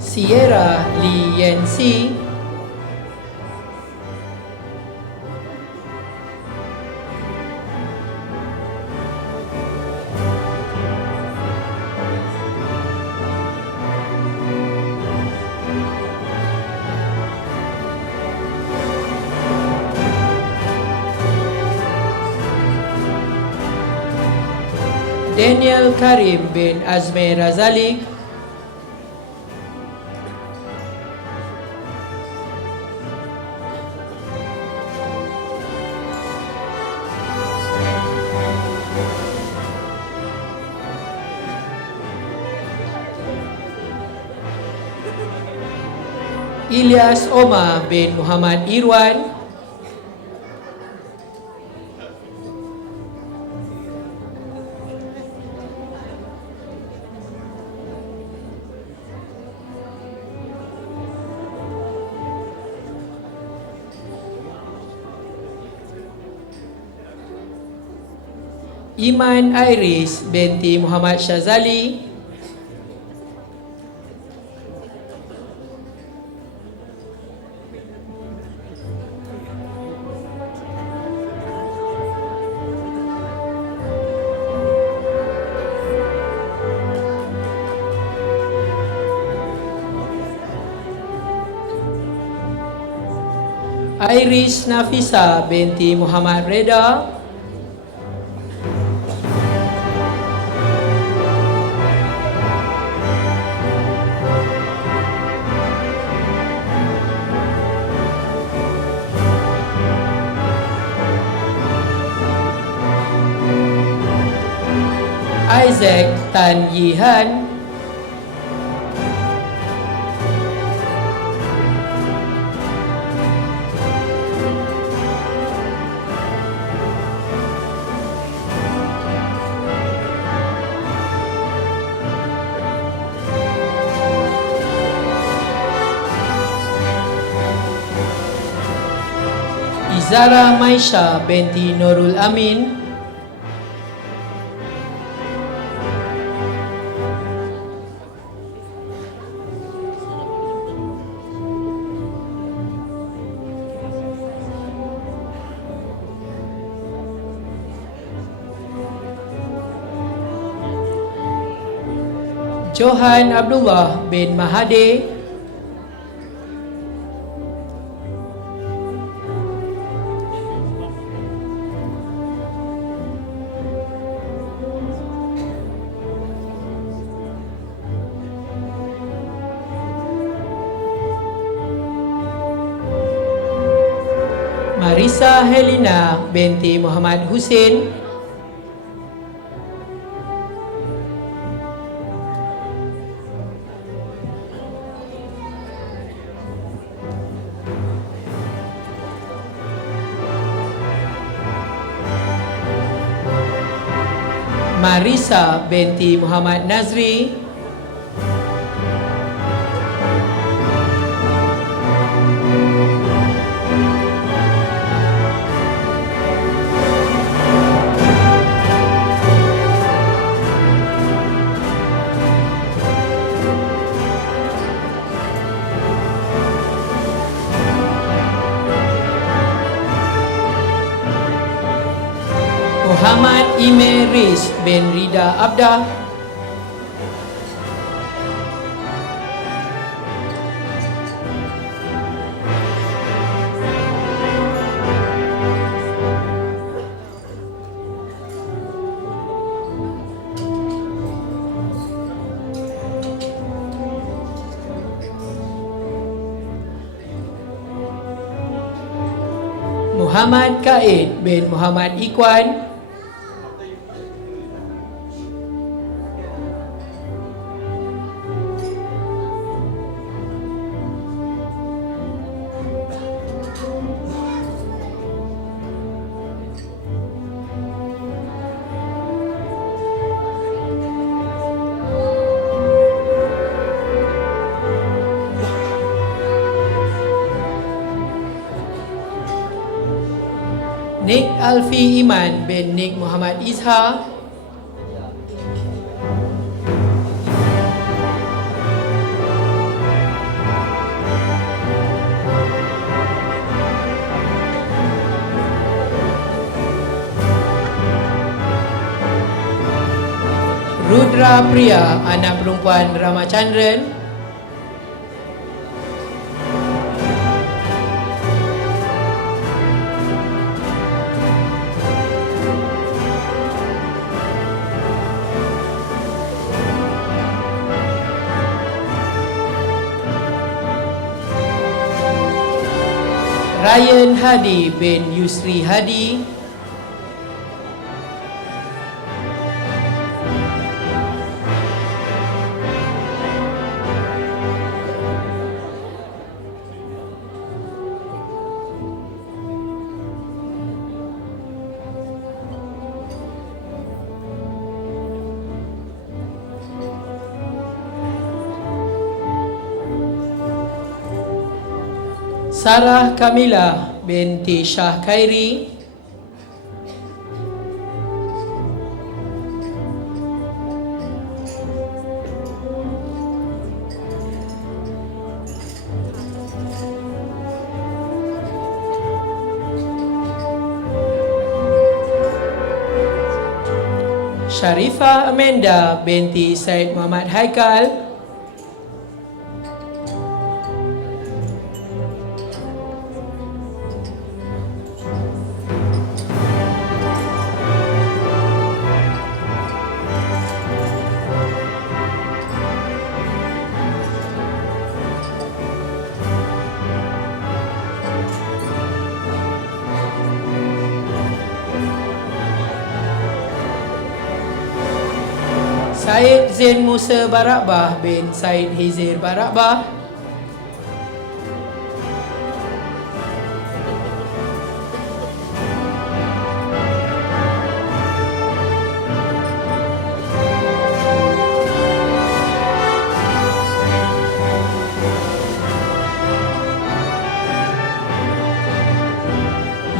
Sierra Lee Yancy. Daniel Karim bin Azmi Razali. Ilyas Omar bin Muhammad Irwan. Iman Iris binti Muhammad Syazali. Iris Nafisa binti Muhammad Reda. Isaac Tan Yihan. Izara Maisha binti Nurul Amin. Johan Abdullah bin Mahade. Marisa Helena binti Muhammad Hussein. Marisa binti Muhammad Nazri, Muhammad Ime Riz bin Rida Abdah, Muhammad Kaid bin Muhammad Ikwan, Nik Alfi Iman bin Nik Muhammad Izhar, Rudra Priya, anak perempuan Ramachandran, Ryan Hadi bin Yusri Hadi, Sarah Kamila binti Shah Khairi, Sharifah Amanda binti Said Muhammad Haikal, Said Zain Musa Barakbah bin Said Hizir Barakbah,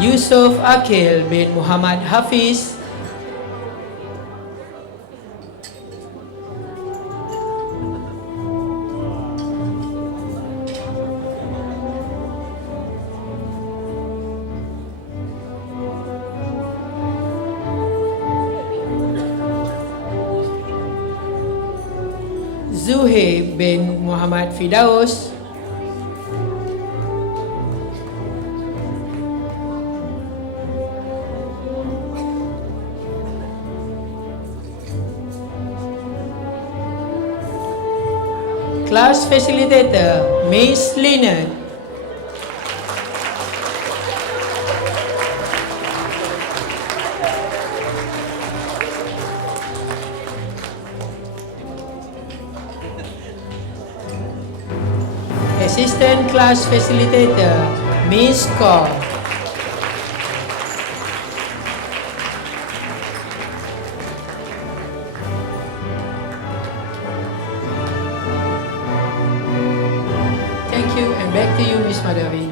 Yusuf Akil bin Muhammad Hafiz, Zuhair bin Muhammad Fidaus, Class Facilitator Miss Lynette, Assistant Class Facilitator Miss Kaur, Madhavi.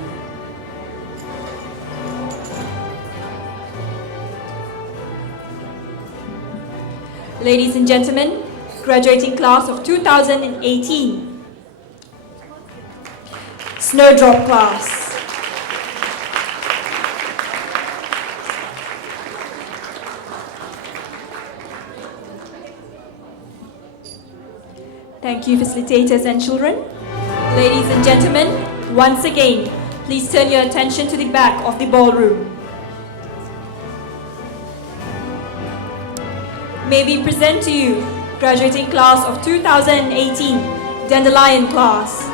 Ladies and gentlemen, graduating class of 2018, Snowdrop class. Thank you, facilitators and children. Ladies and gentlemen, once again, please turn your attention to the back of the ballroom. May we present to you graduating class of 2018, Dandelion class.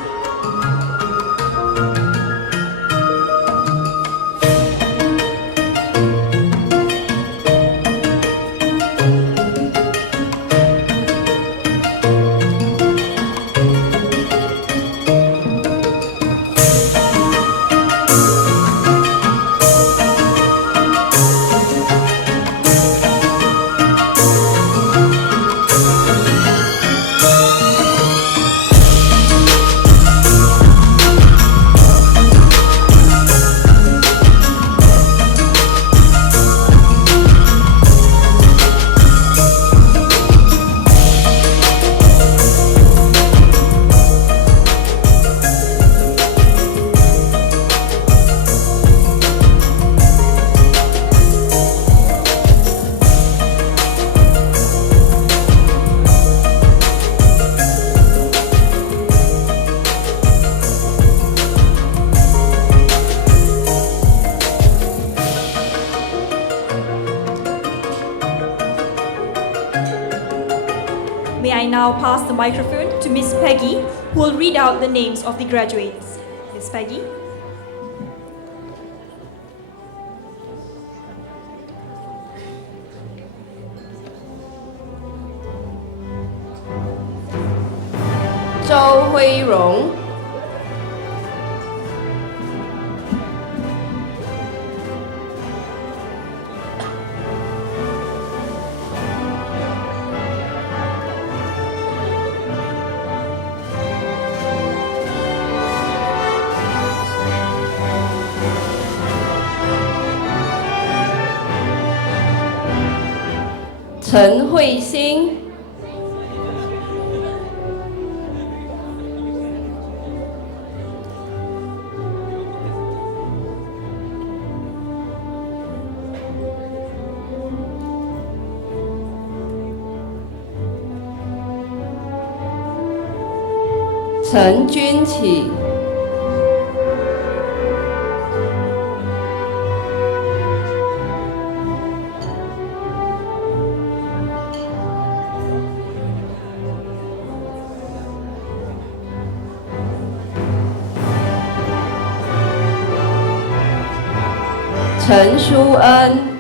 May I now pass the microphone to Miss Peggy, who will read out the names of the graduates. Miss Peggy. Zhou Huirong, Chen Huixing, Chen Junqi, Chen Shu En,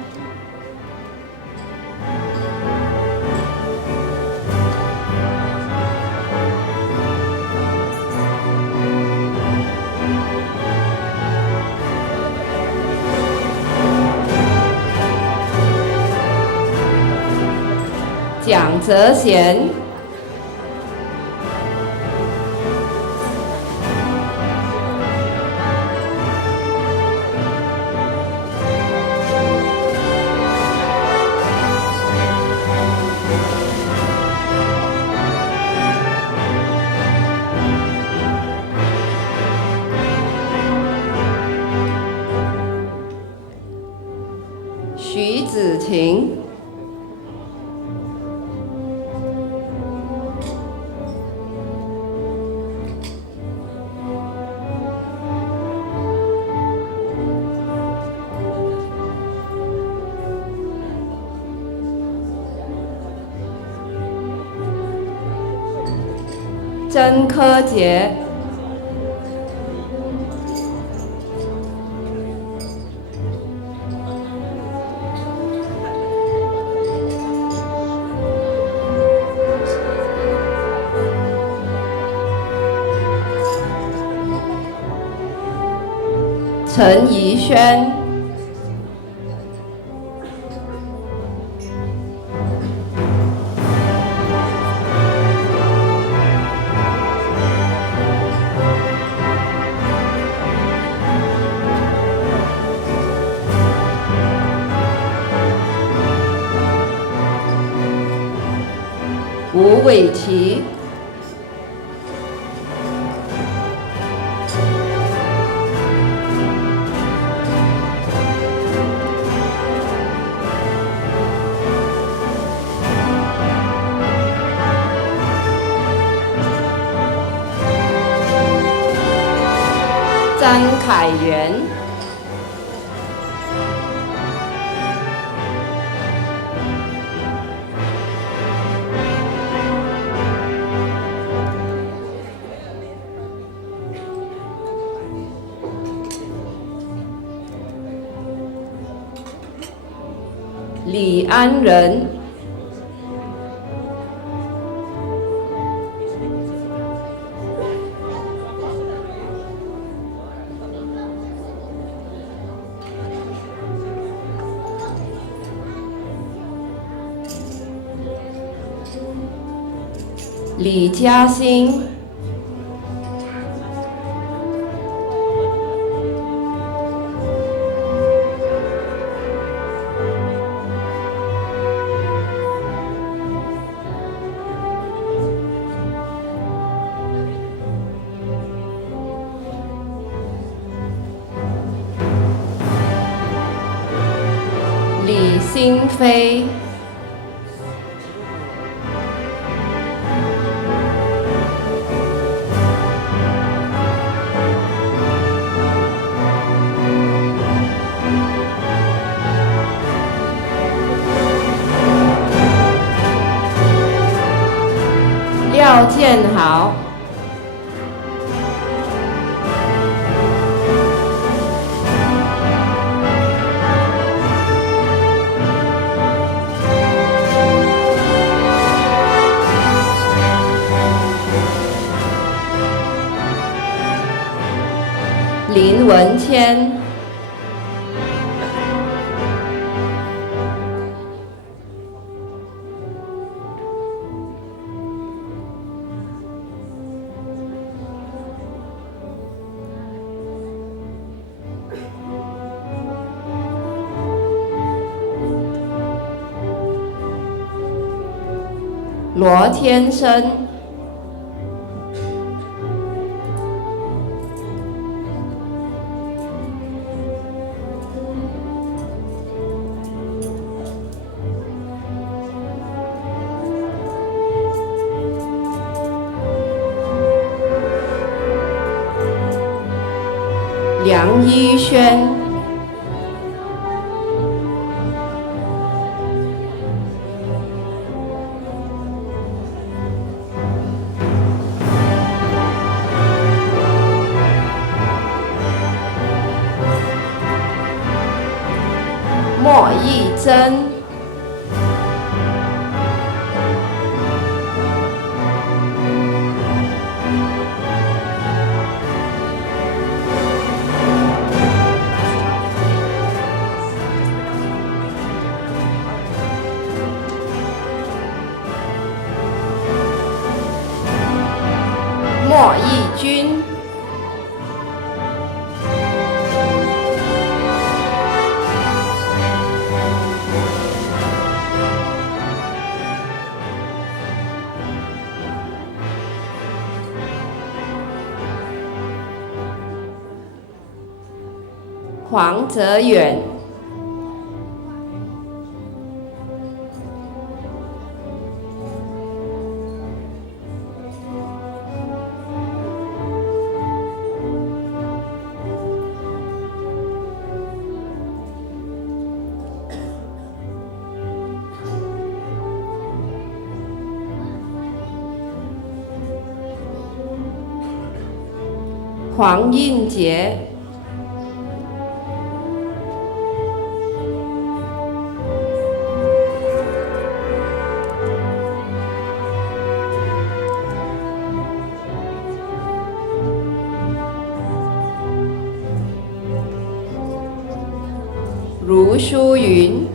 蒋泽贤，徐子婷，曾柯洁，陈怡轩，吴伟琪、张凯元、李安仁、李嘉欣、李新飞、廖建豪、林文谦、罗天生、梁一轩、莫义珍、莫义军、黄泽远、黄映杰、卢淑云、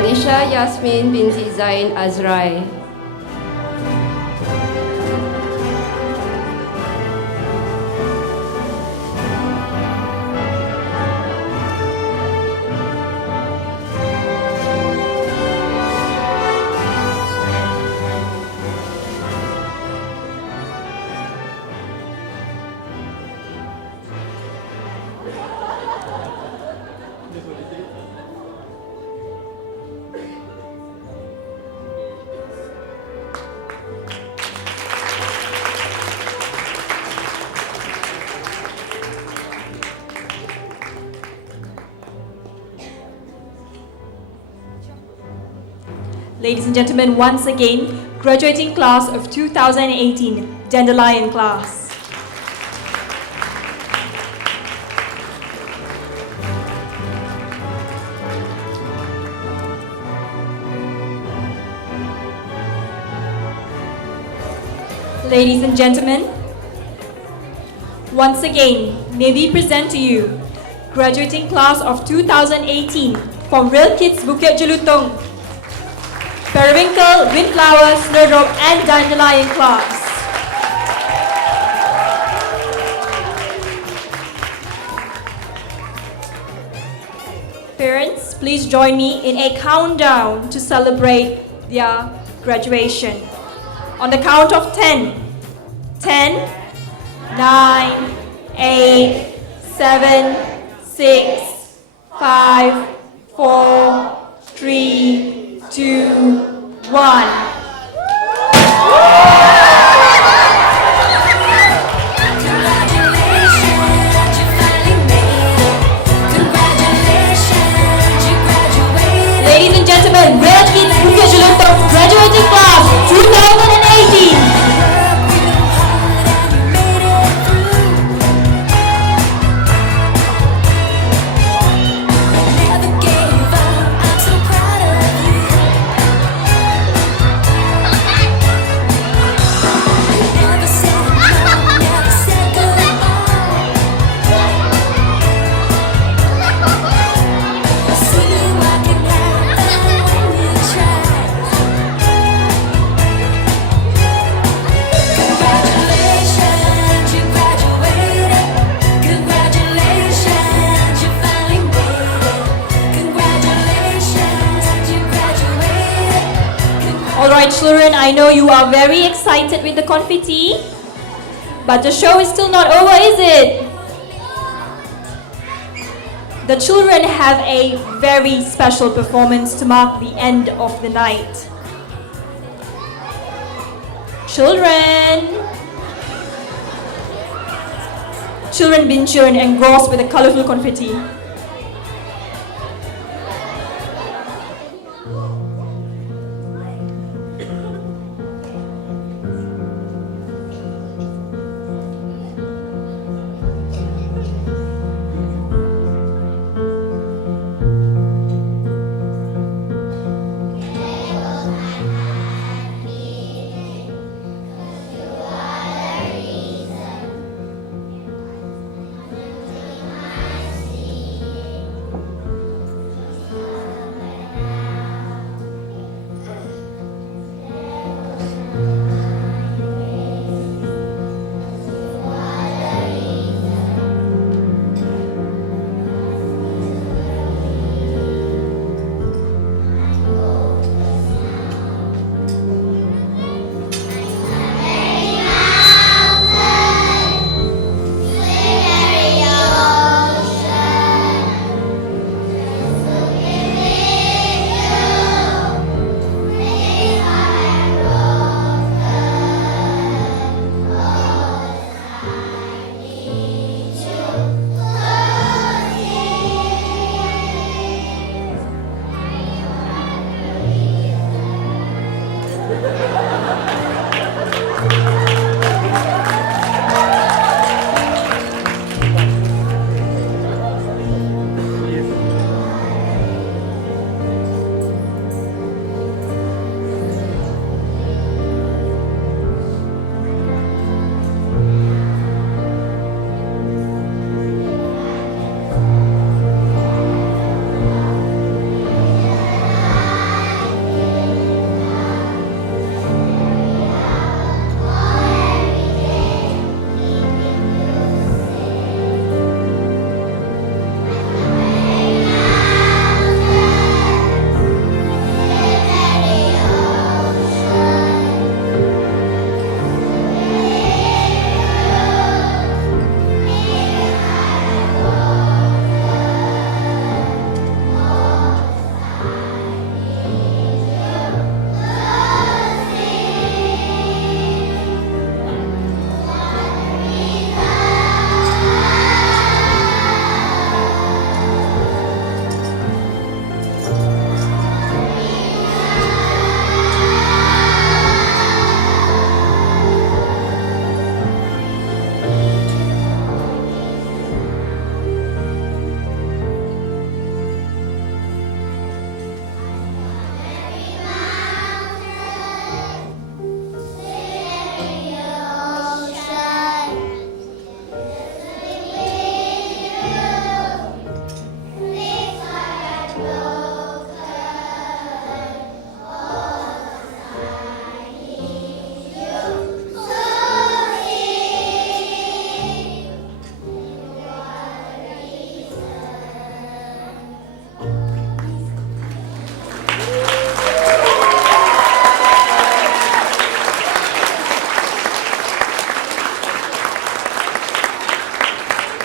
Alicia Yasmin binti Zain Azrai. Ladies and gentlemen, once again, graduating class of 2018, Dandelion class. Ladies and gentlemen, once again, may we present to you graduating class of 2018 from Real Kids Bukit Jelutong, Periwinkle, Windflower, Snowdrop and Dandelion class. Parents, please join me in a countdown to celebrate their graduation. On the count of 10. 10, 9, 8, 7, 6, 5, 4, 3, 2, 1. Ladies and gentlemen, Real Kids Bukit Jelutong graduating class 2018. Alright children, I know you are very excited with the confetti, but the show is still not over, is it? The children have a very special performance to mark the end of the night. Children been children engrossed with the colorful confetti.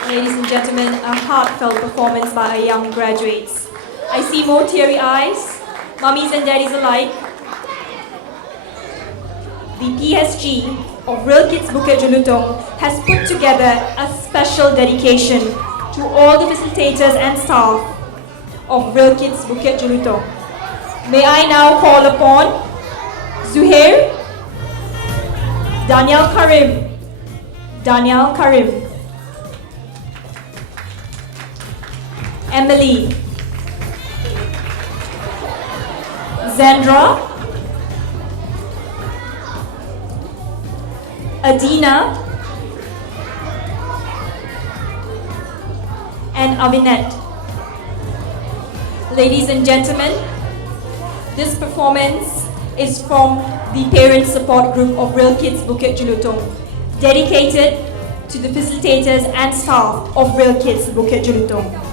Ladies and gentlemen, a heartfelt performance by our young graduates. I see more teary eyes, mummies and daddies alike. The PSG of Real Kids Bukit Jelutong has put together a special dedication to all the facilitators and staff of Real Kids Bukit Jelutong. May I now call upon Zuhair, Daniel Karim, Emily, Zandra, Adina, and Avinet. Ladies and gentlemen, this performance is from the Parent Support Group of Real Kids Bukit Jelutong, dedicated to the facilitators and staff of Real Kids Bukit Jelutong.